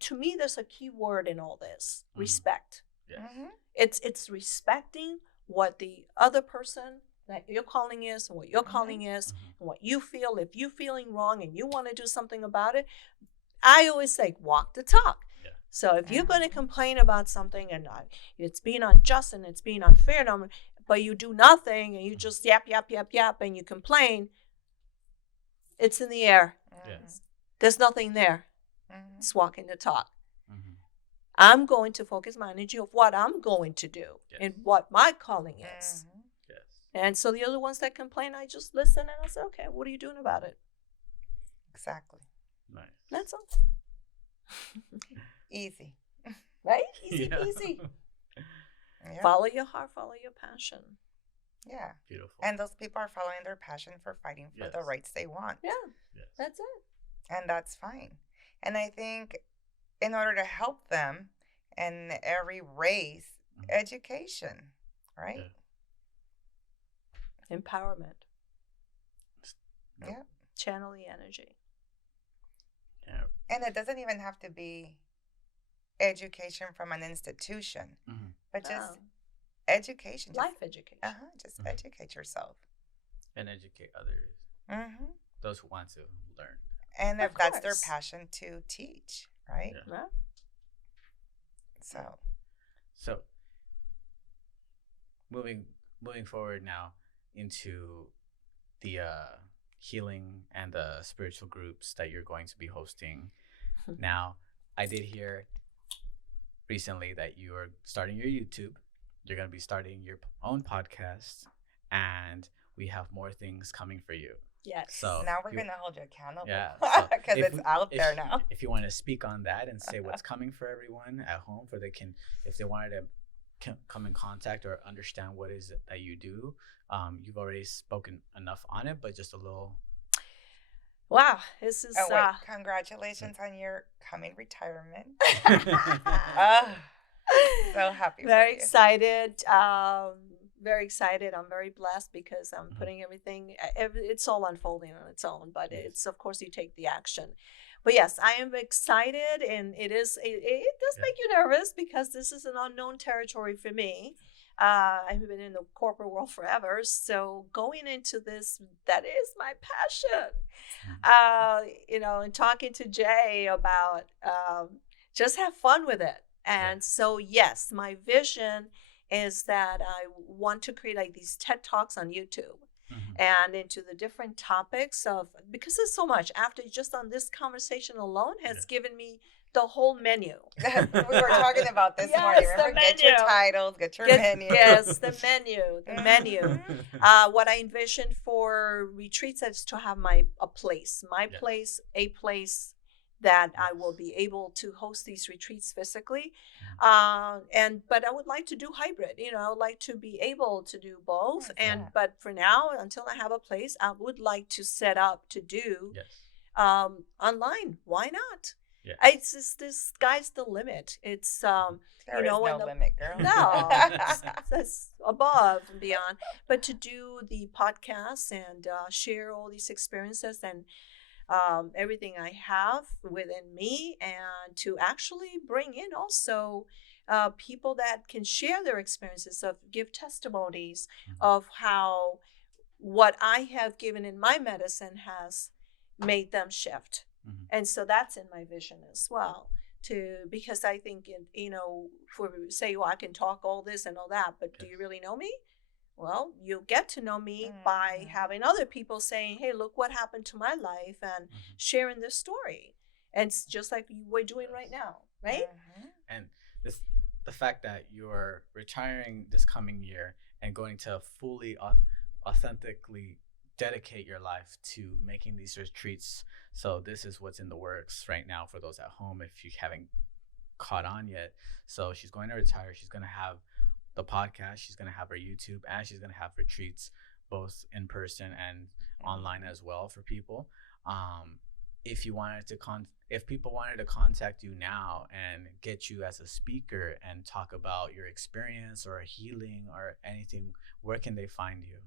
to me, there's a key word in all this: Mhm. respect. Yes. Mhm. It's respecting what the other person that your calling is and what your calling is Mhm. and what you feel. If you're feeling wrong and you want to do something about it, I always say walk the talk. Yeah. So if you're going to Mhm. complain about something and it's being unjust and it's being unfair, but you do nothing and you just yap and you complain, It's in the air. Yes. There's nothing there. Mhm. It's walking the talk. Mm-hmm. I'm going to focus my energy of what I'm going to do Yes. and what my calling is. Mhm. Yes. And so the other ones that complain, I just listen and I say, okay, what are you doing about it? Exactly. Nice. That's all. Easy. Right? Easy Yeah. peasy. Yeah. Follow your heart, follow your passion. Yeah. Beautiful. And those people are following their passion for fighting for the Yes. rights they want. Yeah, Yes. that's it. And that's fine. And I think in order to help them in every race, Mhm. education, right? Yeah. Empowerment. Yeah. Channel the energy. Yeah. And it doesn't even have to be education from an institution, Mm-hmm. but just Oh, education. Just, life education. just Mhm. educate yourself. And educate others, Hmm those who want to learn. And Of if that's their course. passion, to teach, right? Yeah. Yeah. So, So moving forward now into the healing and the spiritual groups that you're going to be hosting. Now, I did hear recently that you are starting your YouTube. You're going to be starting your own podcast, and we have more things coming for you. Yes. So now we're you- going to hold you accountable. Yeah, so Because if it's we- out if- there now. If you want to speak on that and say what's coming for everyone at home, for they can, if they wanted to come in contact or understand what is it that you do, you've already spoken enough on it, but just a little. Wow, this is Oh, wait. Congratulations on your coming retirement. So happy for very you. excited. Very excited. I'm very blessed because I'm Mhm. putting everything. It's all unfolding on its own, but Yes. it's of course you take the action. But yes, I am excited, and it is. It does Yeah. make you nervous because this is an unknown territory for me. I've been in the corporate world forever, so going into this, that is my passion. And talking to Jay about just have fun with it. And so, yes, my vision is that I want to create like these TED Talks on YouTube Mhm. and into the different topics of, because there's so much after just on this conversation alone has given me the whole menu. We were talking about this Yes, morning. the Remember, get your menu. titles, get your menu. Yes, the menu, the menu. Mhm. What I envisioned for retreats is to have a place that I will be able to host these retreats physically. But I would like to do hybrid. I would like to be able to do both. Yes, yeah. But for now, until I have a place, I would like to set up to do online. Why not? Yeah. It's just, the sky's the limit. It's There is no limit, girl. no, that's above and beyond. But to do the podcasts and share all these experiences and everything I have within me, and to actually bring in also people that can share their experiences, give testimonies of how what I have given in my medicine has made them shift. Mhm. And so that's in my vision as well. Because I think, for say, I can talk all this and all that, but do you really know me? Well, you'll get to know me by Mhm. having other people saying, hey, look what happened to my life, and sharing this story. And it's just like we're doing right now, right? Mhm. And the fact that you're retiring this coming year and going to fully authentically dedicate your life to making these retreats. So this is what's in the works right now for those at home, if you haven't caught on yet. So she's going to retire. She's going to have the podcast, she's going to have her YouTube, and she's going to have retreats both in person and online as well for people. If you wanted to if people wanted to contact you now and get you as a speaker and talk about your experience or healing or anything, where can they find you?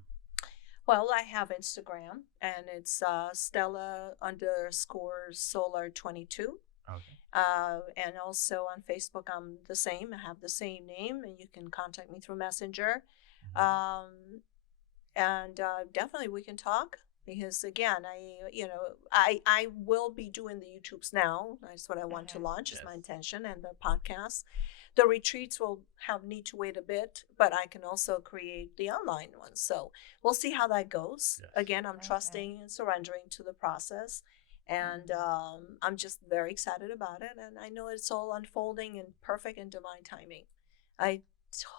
Well, I have Instagram, and it's Stella_Solar22. Okay. And also on Facebook, I'm the same. I have the same name, and you can contact me through Messenger. And definitely we can talk, because again, I will be doing the YouTubes now. That's what I want to launch. Is my intention, and the podcast. The retreats will need to wait a bit, but I can also create the online ones. So we'll see how that goes. Yes. Again, I'm trusting and surrendering to the process. And I'm just very excited about it. And I know it's all unfolding in perfect and divine timing. I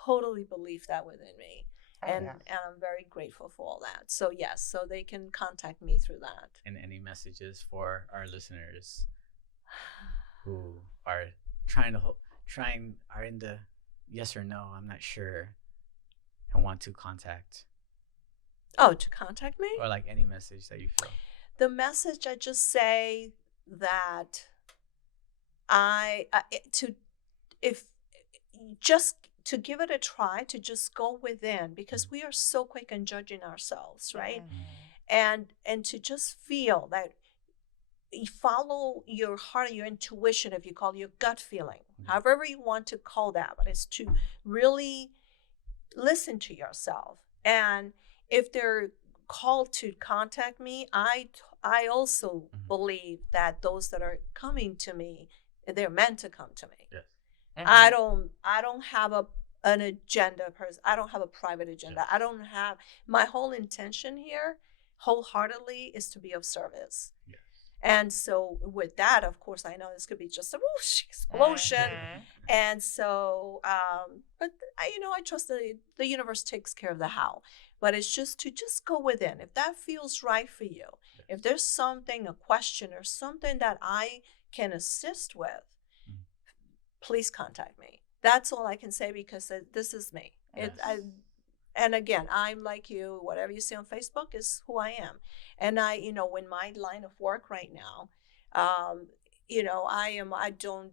totally believe that within me. And I'm very grateful for all that. So yes, so they can contact me through that. And any messages for our listeners who are are in the yes or no, I'm not sure, and want to contact? Oh, to contact me? Or like any message that you feel. The message, I just say that just to give it a try, to just go within, because we are so quick in judging ourselves, right? And to just feel that you follow your heart, your intuition, if you call it your gut feeling, however you want to call that, but it's to really listen to yourself. And if they're called to contact me, I also believe that those that are coming to me, they're meant to come to me. Yes. I don't have an agenda person. I don't have a private agenda. Yes. I don't have, my whole intention here wholeheartedly is to be of service. Yes. And so with that, of course, I know this could be just a whoosh explosion. And so, but I trust the universe takes care of the how. But it's just to go within. If that feels right for you, if there's something, a question or something that I can assist with, please contact me. That's all I can say, because this is me. Yes. And again, I'm like you. Whatever you see on Facebook is who I am. And in my line of work right now, I don't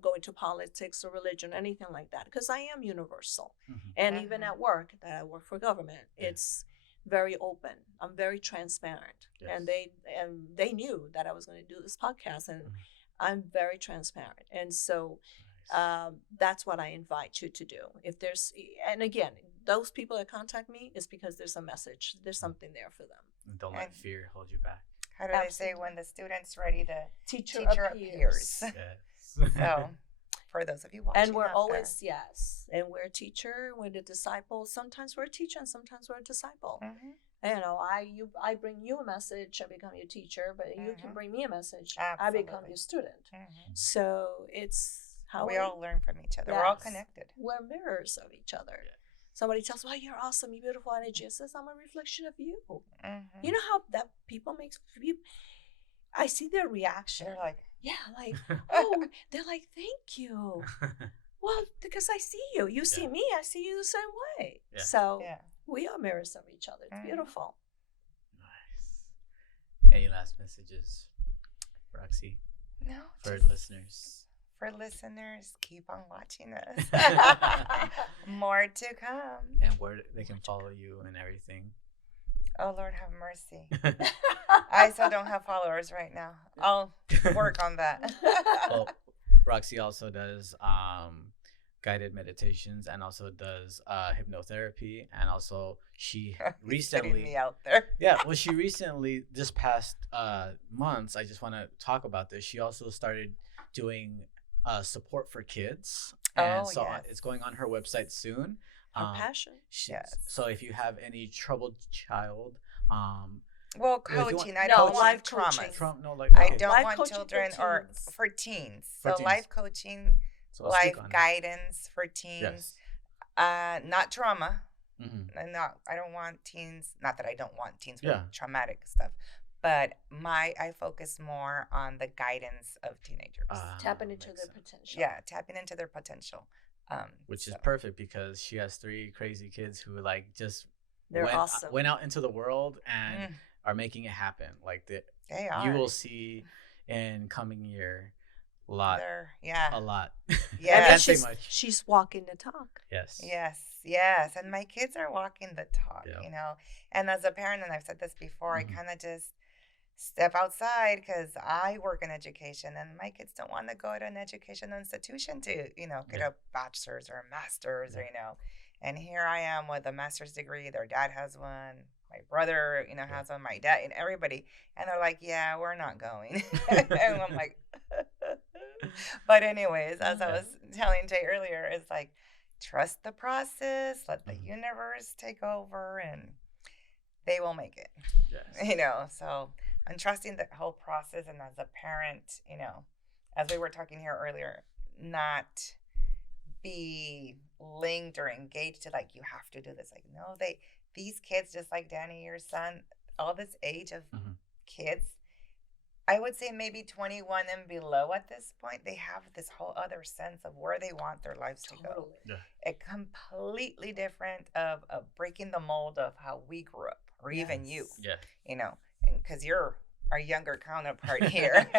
go into politics or religion or anything like that, because I am universal. And even at work, that I work for government, it's very open. I'm very transparent. Yes. And they knew that I was going to do this podcast, and I'm very transparent. And so that's what I invite you to do. And again, those people that contact me is because there's a message. There's something there for them. And don't let fear hold you back. How do they say, when the student's ready, the teacher appears? Yes. So, for those of you watching, and we're always and we're a teacher, we're a disciple. Sometimes we're a teacher, and sometimes we're a disciple. I bring you a message, I become your teacher, but you can bring me a message, I become your student. So it's how we all learn from each other. We're all connected. We're mirrors of each other. Somebody tells me, "Oh, you're awesome, you beautiful energy." It says, "I'm a reflection of you." You know how that people makes you. I see their reaction. They're like, oh, they're like, "Thank you." Well, because I see you. You see me. I see you the same way. So we are mirrors of each other. It's beautiful. Nice. Any last messages, Roxy? No. For listeners. For listeners, keep on watching us. More to come. And where they can follow you and everything. Oh, Lord have mercy. I still don't have followers right now. I'll work on that. Well, Roxy also does guided meditations, and also does hypnotherapy, and also she recently putting me out there. Well, she recently, this past months, I just want to talk about this. She also started doing support for kids, and it's going on her website soon. Her passion. So if you have any troubled child, well, coaching. I no, don't life want traumas. coaching. I don't life want children or for teens. So teens. Life coaching, so life guidance for teens. Not trauma. And I don't want teens. Not that I don't want teens with traumatic stuff, but I focus more on the guidance of teenagers. Tapping into their potential. Yeah, tapping into their potential. Which is perfect, because she has 3 crazy kids who awesome. Went out into the world and are making it happen. Like they are. You will see in coming year a lot. Yeah. I can't say much. She's walking the talk. Yes. And my kids are walking the talk, And as a parent, and I've said this before, I kind of just step outside, because I work in education, and my kids don't want to go to an educational institution to, get a bachelor's or a master's, or, And here I am with a master's degree. Their dad has one. My brother, has one. My dad, and everybody. And they're like, "Yeah, we're not going." And I'm like, But anyways, as I Yeah. was telling Jay earlier, it's like trust the process, let the Mhm. universe take over, and they will make it. Yes. You know, so I'm trusting the whole process, and as a parent, you know, as we were talking here earlier, not be linked or engaged to like you have to do this. Like no, these kids, just like Danny, your son, all this age of Mhm. kids, I would say maybe 21 and below at this point, they have this whole other sense of where they want their lives to go. Totally. Yeah. A completely different of breaking the mold of how we grew up, or even you, Yeah. you know, because you're our younger counterpart here.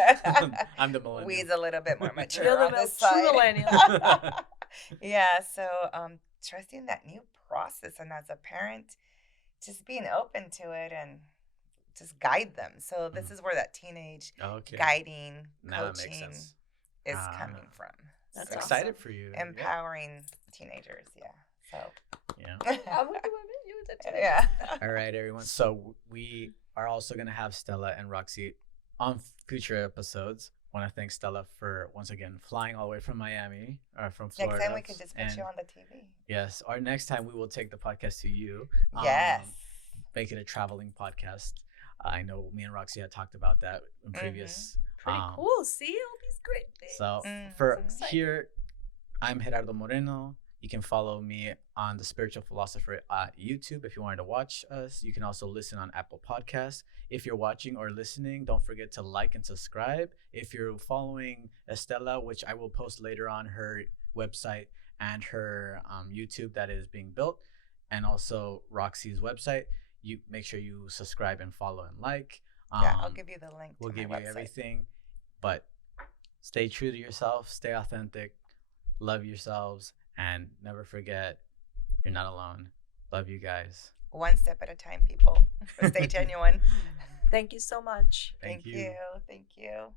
I'm the millennial. We's a little bit more You're mature the on this true side. millennial. Yeah, so trusting that new process, and as a parent, just being open to it and just guide them. So this Mhm. is where that teenage Okay. guiding, Now it makes coaching sense. is Ah. coming from. That's So Excited awesome. for you. empowering teenagers, yeah. So Yeah. I'm with you with it too. yeah. All right, everyone. So we are also going to have Stella and Roxy on future episodes. Want to thank Stella for once again flying all the way from Miami or from Florida. Next time we could just put And you on the TV. yes, or next time we will take the podcast to you. Yes. Make it a traveling podcast. I know me and Roxy had talked about that in previous. Pretty cool. See all these great things. So Mhm. for So exciting. here, I'm Gerardo Moreno. You can follow me on the Spiritual Philosopher at YouTube if you wanted to watch us. You can also listen on Apple Podcasts. If you're watching or listening, don't forget to like and subscribe. If you're following Estella, which I will post later on her website and her YouTube that is being built, and also Roxy's website, you make sure you subscribe and follow and like. Yeah, I'll give you the link We'll to my give you website. everything, but stay true to yourself, stay authentic, love yourselves, and never forget you're not alone. Love you guys. One step at a time, people. Stay genuine. Thank you so much. Thank you. Thank you.